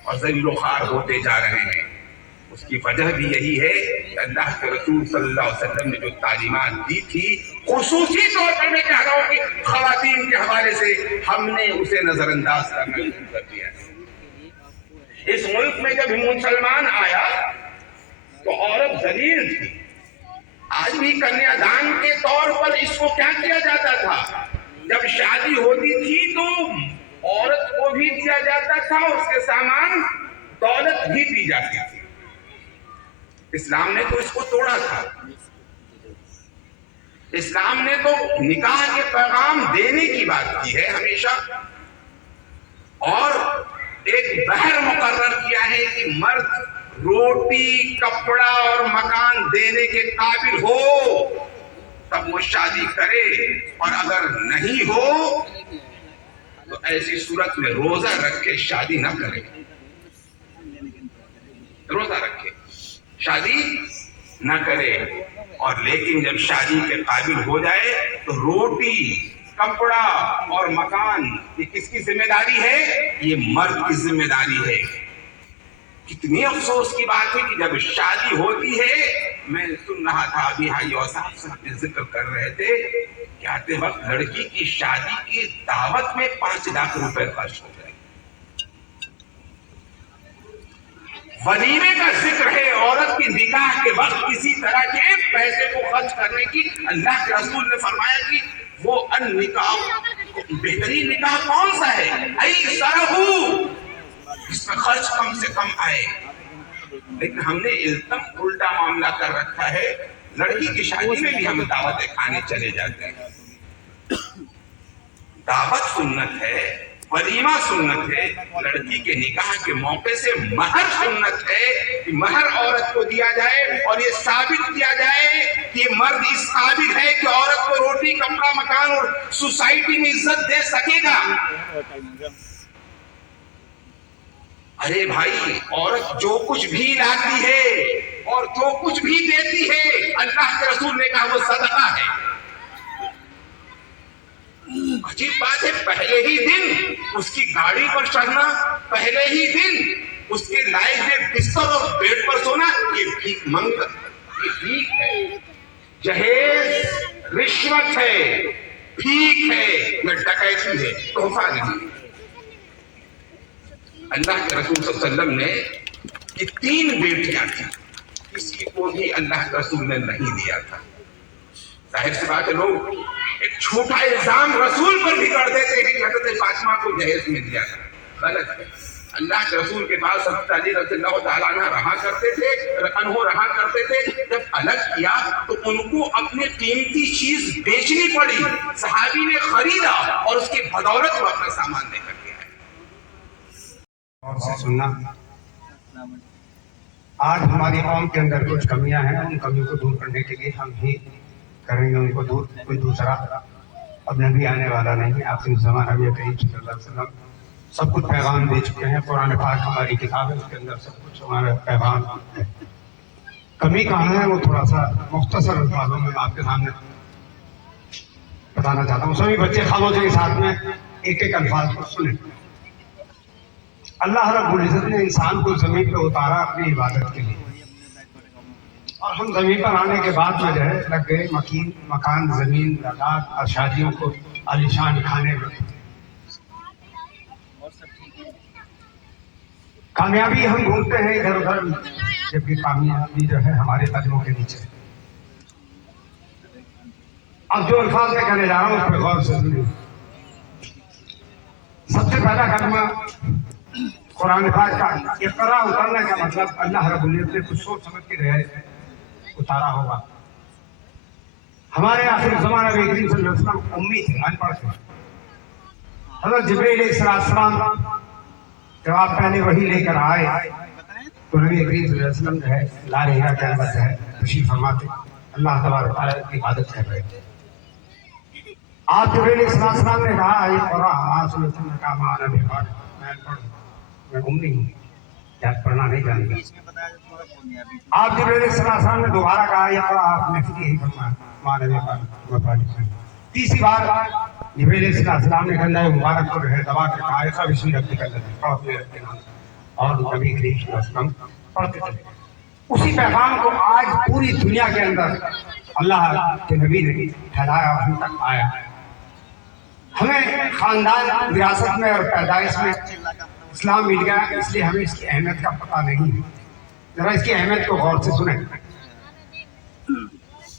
اور ذلیل و خوار ہوتے جا رہے ہیں۔ اس کی وجہ بھی یہی ہے کہ اللہ کے رسول صلی اللہ علیہ وسلم نے جو تعلیمات دی تھی، خصوصی طور پر میں کہہ رہا ہوں کہ خواتین کے حوالے سے ہم نے اسے نظر انداز کرنا شروع کر دیا ہے۔ اس ملک میں جب مسلمان آیا تو عورت ذلیل تھی۔ آج بھی کنیا دان کے طور پر اس کو کیا کیا جاتا تھا؟ جب شادی ہوتی تھی تو عورت کو بھی دیا جاتا تھا اور اس کے سامان دولت بھی دی جاتی تھی۔ اسلام نے تو اس کو توڑا تھا۔ اسلام نے تو نکاح کے پیغام دینے کی بات کی ہے ہمیشہ، اور ایک بحر مقرر کیا ہے کہ مرد रोटी, कपड़ा और मकान देने के काबिल हो तब वो शादी करे, और अगर नहीं हो तो ऐसी सूरत में रोजा रख के शादी ना करे। रोजा रखे, शादी ना करे। और लेकिन जब शादी के काबिल हो जाए तो रोटी, कपड़ा और मकान ये किसकी जिम्मेदारी है? ये मर्द की जिम्मेदारी है। कितनी अफसोस की बात है कि जब शादी होती है, मैं सुन रहा था अभी हाई साहब जिक्र कर रहे थे कि आते वक्त लड़की की शादी की दावत में 5 लाख रुपए खर्च हो गए। वलीमे का जिक्र है, औरत की निकाह के वक्त किसी तरह के पैसे को खर्च करने की। अल्लाह के रसूल ने फरमाया कि वो निकाह, बेहतरीन निकाह कौन सा है? ऐसरहू, इसमें खर्च कम से कम आए। लेकिन हमने एकदम उल्टा मामला कर रखा है। लड़की की शादी में भी हम दावत खाने चले जाते हैं। दावत सुन्नत है, वलीमा सुन्नत है, लड़की के निकाह के मौके से महर सुन्नत है कि महर औरत को दिया जाए और ये साबित किया जाए कि ये मर्द इस काबिल है कि औरत को रोटी, कपड़ा, मकान और सोसाइटी में इज्जत दे सकेगा। अरे भाई, औरत जो कुछ भी लाती है और जो कुछ भी देती है, अल्लाह के रसूल ने कहा वो सदका है। अजीब बात है, पहले ही दिन उसकी गाड़ी पर चढ़ना, पहले ही दिन उसके लायक में बिस्तर और बेड पर सोना, ये भीख मंगत, ये भीख है, जहेज रिश्वत है, भीख है, ये डकैती है, तोहफा नहीं। अल्लाह के रसूल सल्लल्लाहु अलैहि वसल्लम ने कि 3 बेटियां थी, किसी को भी अल्लाह के रसूल ने नहीं दिया था। जाहिर सी बात है, लोग एक छोटा इल्जाम रसूल पर भी कर देते हैं कि हज़रत फातिमा को जहेज में दिया था। गलत है। अल्लाह के रसूल के पास हज़रत अली रज़ियल्लाहु ताला अन्हु रहा करते थे। जब अलग किया तो उनको अपनी कीमती चीज बेचनी पड़ी। सहाबी ने खरीदा और उसकी बदौलत वो अपना सामान लेकर के आए। और से सुनना, आज हमारी कौम के अंदर कुछ कमियां हैं, उन कमियों को दूर करने के लिए हम ही करेंगे उनको दूर। कोई दूसरा अब नबी आने वाला नहीं। आखिरी ज़माना में करीम सल्लल्लाहु अलैहि वसल्लम सब कुछ पैगाम दे चुके हैं। कुरान पाक हमारी किताब है, उसके अंदर सब कुछ हमारा पैगाम है। कमी कहाँ है वो थोड़ा सा मुख्तसर अल्फाजों में आपके सामने बताना चाहता हूँ। सभी बच्चे खामोशी के साथ में एक एक अल्फाज को सुने। अल्लाह रब्बुल इज़्ज़त ने इंसान को जमीन पर उतारा अपनी इबादत के लिए, और हम जमीन पर आने के बाद में जो है लग गए मकान, जमीन, जायदाद और शादियों को आलीशान खाने में। कामयाबी हम ढूंढते हैं इधर उधर, जबकि कामयाबी जो है हमारे कदमों के नीचे। अब जो अल्फाज मैं कहने जा रहा हूँ उस पर गौर से सुनिए। सबसे पहला कलमा कुरान पाक का इक़रा उतरने का मतलब अल्लाह रब्बुल इज़्ज़त ने कुछ सोच समझ के उतारा होगा। हमारे आखिर ज़माना में करीम सल्लल्लाहु अलैहि वसल्लम उम्मी थे, अनपढ़ थे। हज़रत जिब्रील अलैहिस्सलाम जब आप पहले वही लेकर आए तो नबी करीम सल्लल्लाहु अलैहि वसल्लम जो है ला रहेगा क्या बात है तशरीफ फरमाते, अल्लाह तबारक व तआला की इबादत कर रहे थे। आप जिब्रील अलैहिस्सलाम ने कहा ये कुरान का माना बेकार, मैं अनपढ़ हूं, मैं उम्मी हूं, याद पढ़ना नहीं जानता। आप जिब्रील अलैहिस्सलाम ने दोबारा कहा ये कुरान आपने फिर यही फरमाया माना बेकार। तीसरी बार जिब्रील अलैहिस्सलाम ने कहा मुबारक को है दबा के कहा ऐसा विष्णु रख कर अपने नाम, और नबी करीम सल्लल्लाहु अलैहि वसल्लम पढ़ते थे। उसी पैगाम को आज पूरी दुनिया के अंदर अल्लाह के नबी ने फैलाया और हम तक आया। हमें खानदान विरासत में और पैदाइश में इस्लाम मिल गया, इसलिए हमें इसकी अहमियत का पता नहीं है। जरा इसकी अहमियत को गौर से सुने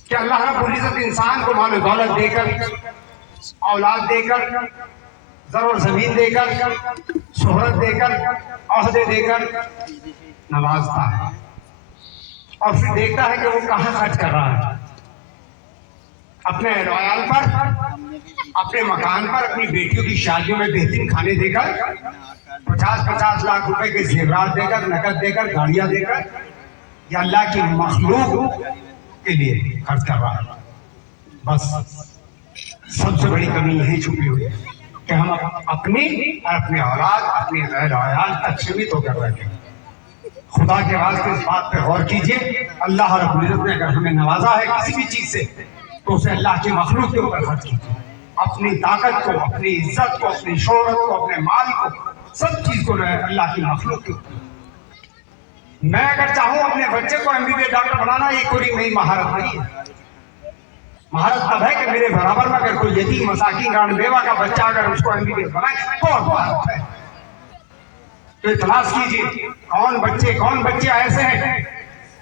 कि अल्लाह रब्बुल इज़्ज़त इंसान को माल दौलत देकर, औलाद देकर, ज़र और ज़मीन देकर, शोहरत देकर, ओहदे देकर नवाजता है और फिर देखता है कि वो कहाँ खर्च कर रहा है। अपने रॉयल पर, अपने मकान पर, अपनी बेटियों की शादियों में बेहतरीन खाने देकर, 50-50 लाख रुपए के जेवरात देकर, नकद देकर, गाड़ियां देकर, या अल्लाह की मखलूक के लिए खर्च कर रहा है। बस सबसे बड़ी कमी यही छुपी हुई है कि हम अपनी और अपने औलाद, अपनी गैर औलाद तक सीमित होकर रहे हैं। खुदा के वास्ते इस बात पे गौर कीजिए, अल्लाह रब्बुल इज्जत ने अगर हमें नवाजा है किसी भी चीज से, तो उसे अल्लाह की मखलूक के ऊपर खर्च कीजिए। अपनी ताकत को, अपनी इज्जत को, अपनी शोहरत को, अपने माल को, सब चीज को अल्लाह की मखलूक के ऊपर। मैं अगर चाहूं अपने बच्चे को MBBS डॉक्टर बनाना, ये कोई मेरी महारत नहीं है। महारत तब है कि मेरे बराबर में अगर कोई यतीम, मसाकीन, रान बेवा का बच्चा अगर उसको MBBS बनाए तो महारत है। तो तलाश कीजिए कौन बच्चे ऐसे हैं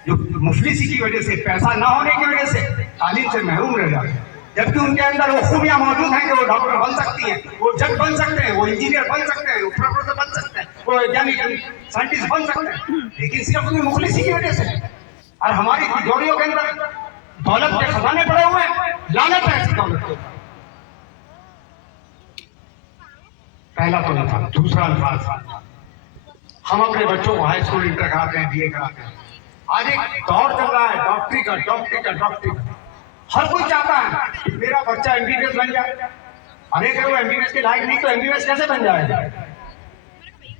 जो मुफलिसी की वजह से, पैसा ना होने की वजह से तालीम से महरूम रह जाते हैं, जबकि उनके अंदर वो खूबियां मौजूद हैं कि वो डॉक्टर बन सकती हैं, वो जज बन सकते हैं, वो इंजीनियर बन सकते हैं, वो प्रोफेसर बन सकते हैं, वो वैज्ञानिक साइंटिस्ट बन सकते हैं, लेकिन सिर्फ अपनी मुफलिसी की वजह से। और हमारी तिजोरियों के अंदर दौलत के खजाने पड़े हुए हैं, लानत है ऐसी दौलत के ऊपर। पहला तो था। दूसरा अल्फाज, हम अपने बच्चों को हाई स्कूल इंटर कराते हैं, BA कराते हैं। आज एक दौर चल रहा है डॉक्टरी का। हर कोई चाहता है कि मेरा बच्चा MBBS बन जाए। अरे अगर वो MBBS के लायक नहीं तो MBBS कैसे बन जाएगा?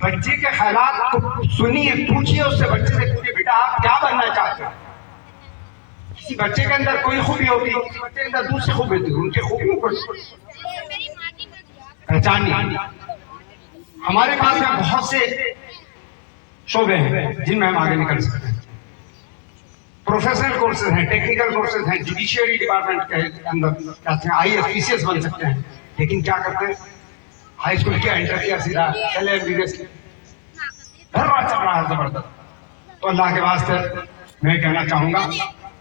बच्चे के ख्यालात को सुनिए, पूछिए उससे, बच्चे से पूछिए बेटा आप क्या बनना चाहते हो। किसी बच्चे के अंदर कोई खूबी होती है, किसी बच्चे के अंदर दूसरी खूबी होती है, उनकी खूबियों को पहचानिए। हमारे पास में बहुत से शोबे हैं जिनमें हम आगे निकल सकते हैं। प्रोफेशनल कोर्सेज हैं, टेक्निकल कोर्सेज हैं, जुडिशियरी डिपार्टमेंट के अंदर कहते हैं IAS PCS बन सकते हैं, लेकिन क्या करते हैं, हाई स्कूल किया, इंटर किया, सीधा चले MBBS की। धरवार चल रहा है जबरदस्त। तो अल्लाह के वास्ते मैं कहना चाहूंगा,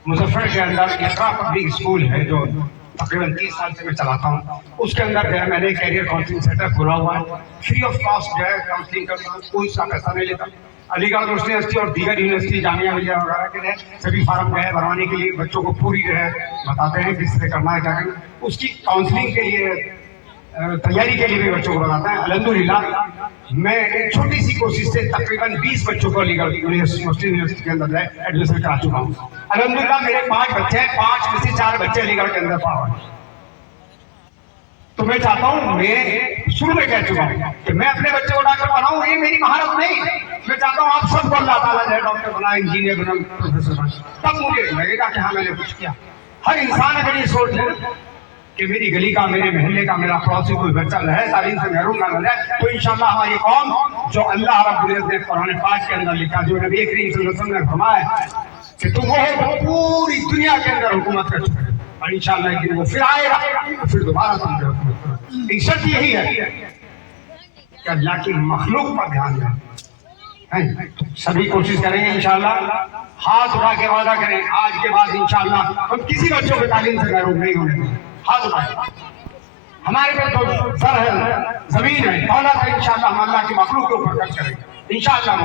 मुजफ्फर के अंदर इकरा पब्लिक स्कूल है जो तकरीबन 30 साल से मैं चलाता हूँ। उसके अंदर जो है मैंने कैरियर काउंसलिंग सेंटर खोला हुआ है, फ्री ऑफ कॉस्ट जो है काउंसलिंग करता हूँ, कोई सा पैसा नहीं लेता। अलीगढ़ यूनिवर्सिटी और दीगर यूनिवर्सिटी, जामिया मिलिया वगैरह के लिए सभी फार्म जो है भरवाने के लिए बच्चों को पूरी जो है बताते हैं किस तरह करना है, क्या करना है। उसकी काउंसलिंग के लिए, तैयारी के लिए भी बच्चों को बताते हैं। अल्हम्दुलिल्लाह मैं एक छोटी सी कोशिश से तकरीबन 20 बच्चों को अलीगढ़ यूनिवर्सिटी के अंदर एडमिशन करा चुका हूँ। अल्हम्दुलिल्लाह मेरे 5 बच्चे हैं, 5 में से 4 बच्चे अलीगढ़ के अंदर पढ़ा हैं। तो मैं चाहता हूँ, मैं शुरू में कह चुका हूँ कि मैं अपने बच्चे को डॉक्टर बनाऊँ, ये मेरी महारत नहीं। मैं चाहता हूँ आप सबको अल्लाह ताला जो है डॉक्टर बनाए, इंजीनियर बनाए, प्रोफेसर बनाए, तब मुझे लगेगा कि हाँ मैंने कुछ किया। हर इंसान अगर ये सोच ले कि मेरी गली का, मेरे मोहल्ले का, मेरा पड़ोसी कोई बच्चा रहे तालीम से महरूम ना रहे, तो इंशाअल्लाह हमारी कौम जो अल्लाह रब्बुल इज्जत ने कुरान पाक के अंदर लिखा, जो नबी करीम सल्लल्लाहु अलैहि वसल्लम ने फरमाया कि तुम वो पूरी दुनिया के अंदर हुकूमत कर चुके, और इंशाअल्लाह एक दिन वो फिर आएगा, फिर दोबारा तुम हुकूमत। शर्त यही है कि अल्लाह की मखलूक पर ध्यान दें। तो सभी कोशिश करेंगे इंशाअल्लाह, हाथ उठा के वादा करें आज के बाद इंशाअल्लाह हम किसी बच्चों को तालीम से महरूम नहीं होने देंगे। हाथ उठाए, हमारे पे तो सर है, जमीन है, दौलत है, इंशाअल्लाह हम अल्लाह की मखलूक के ऊपर खर्च करेंगे इंशाअल्लाह।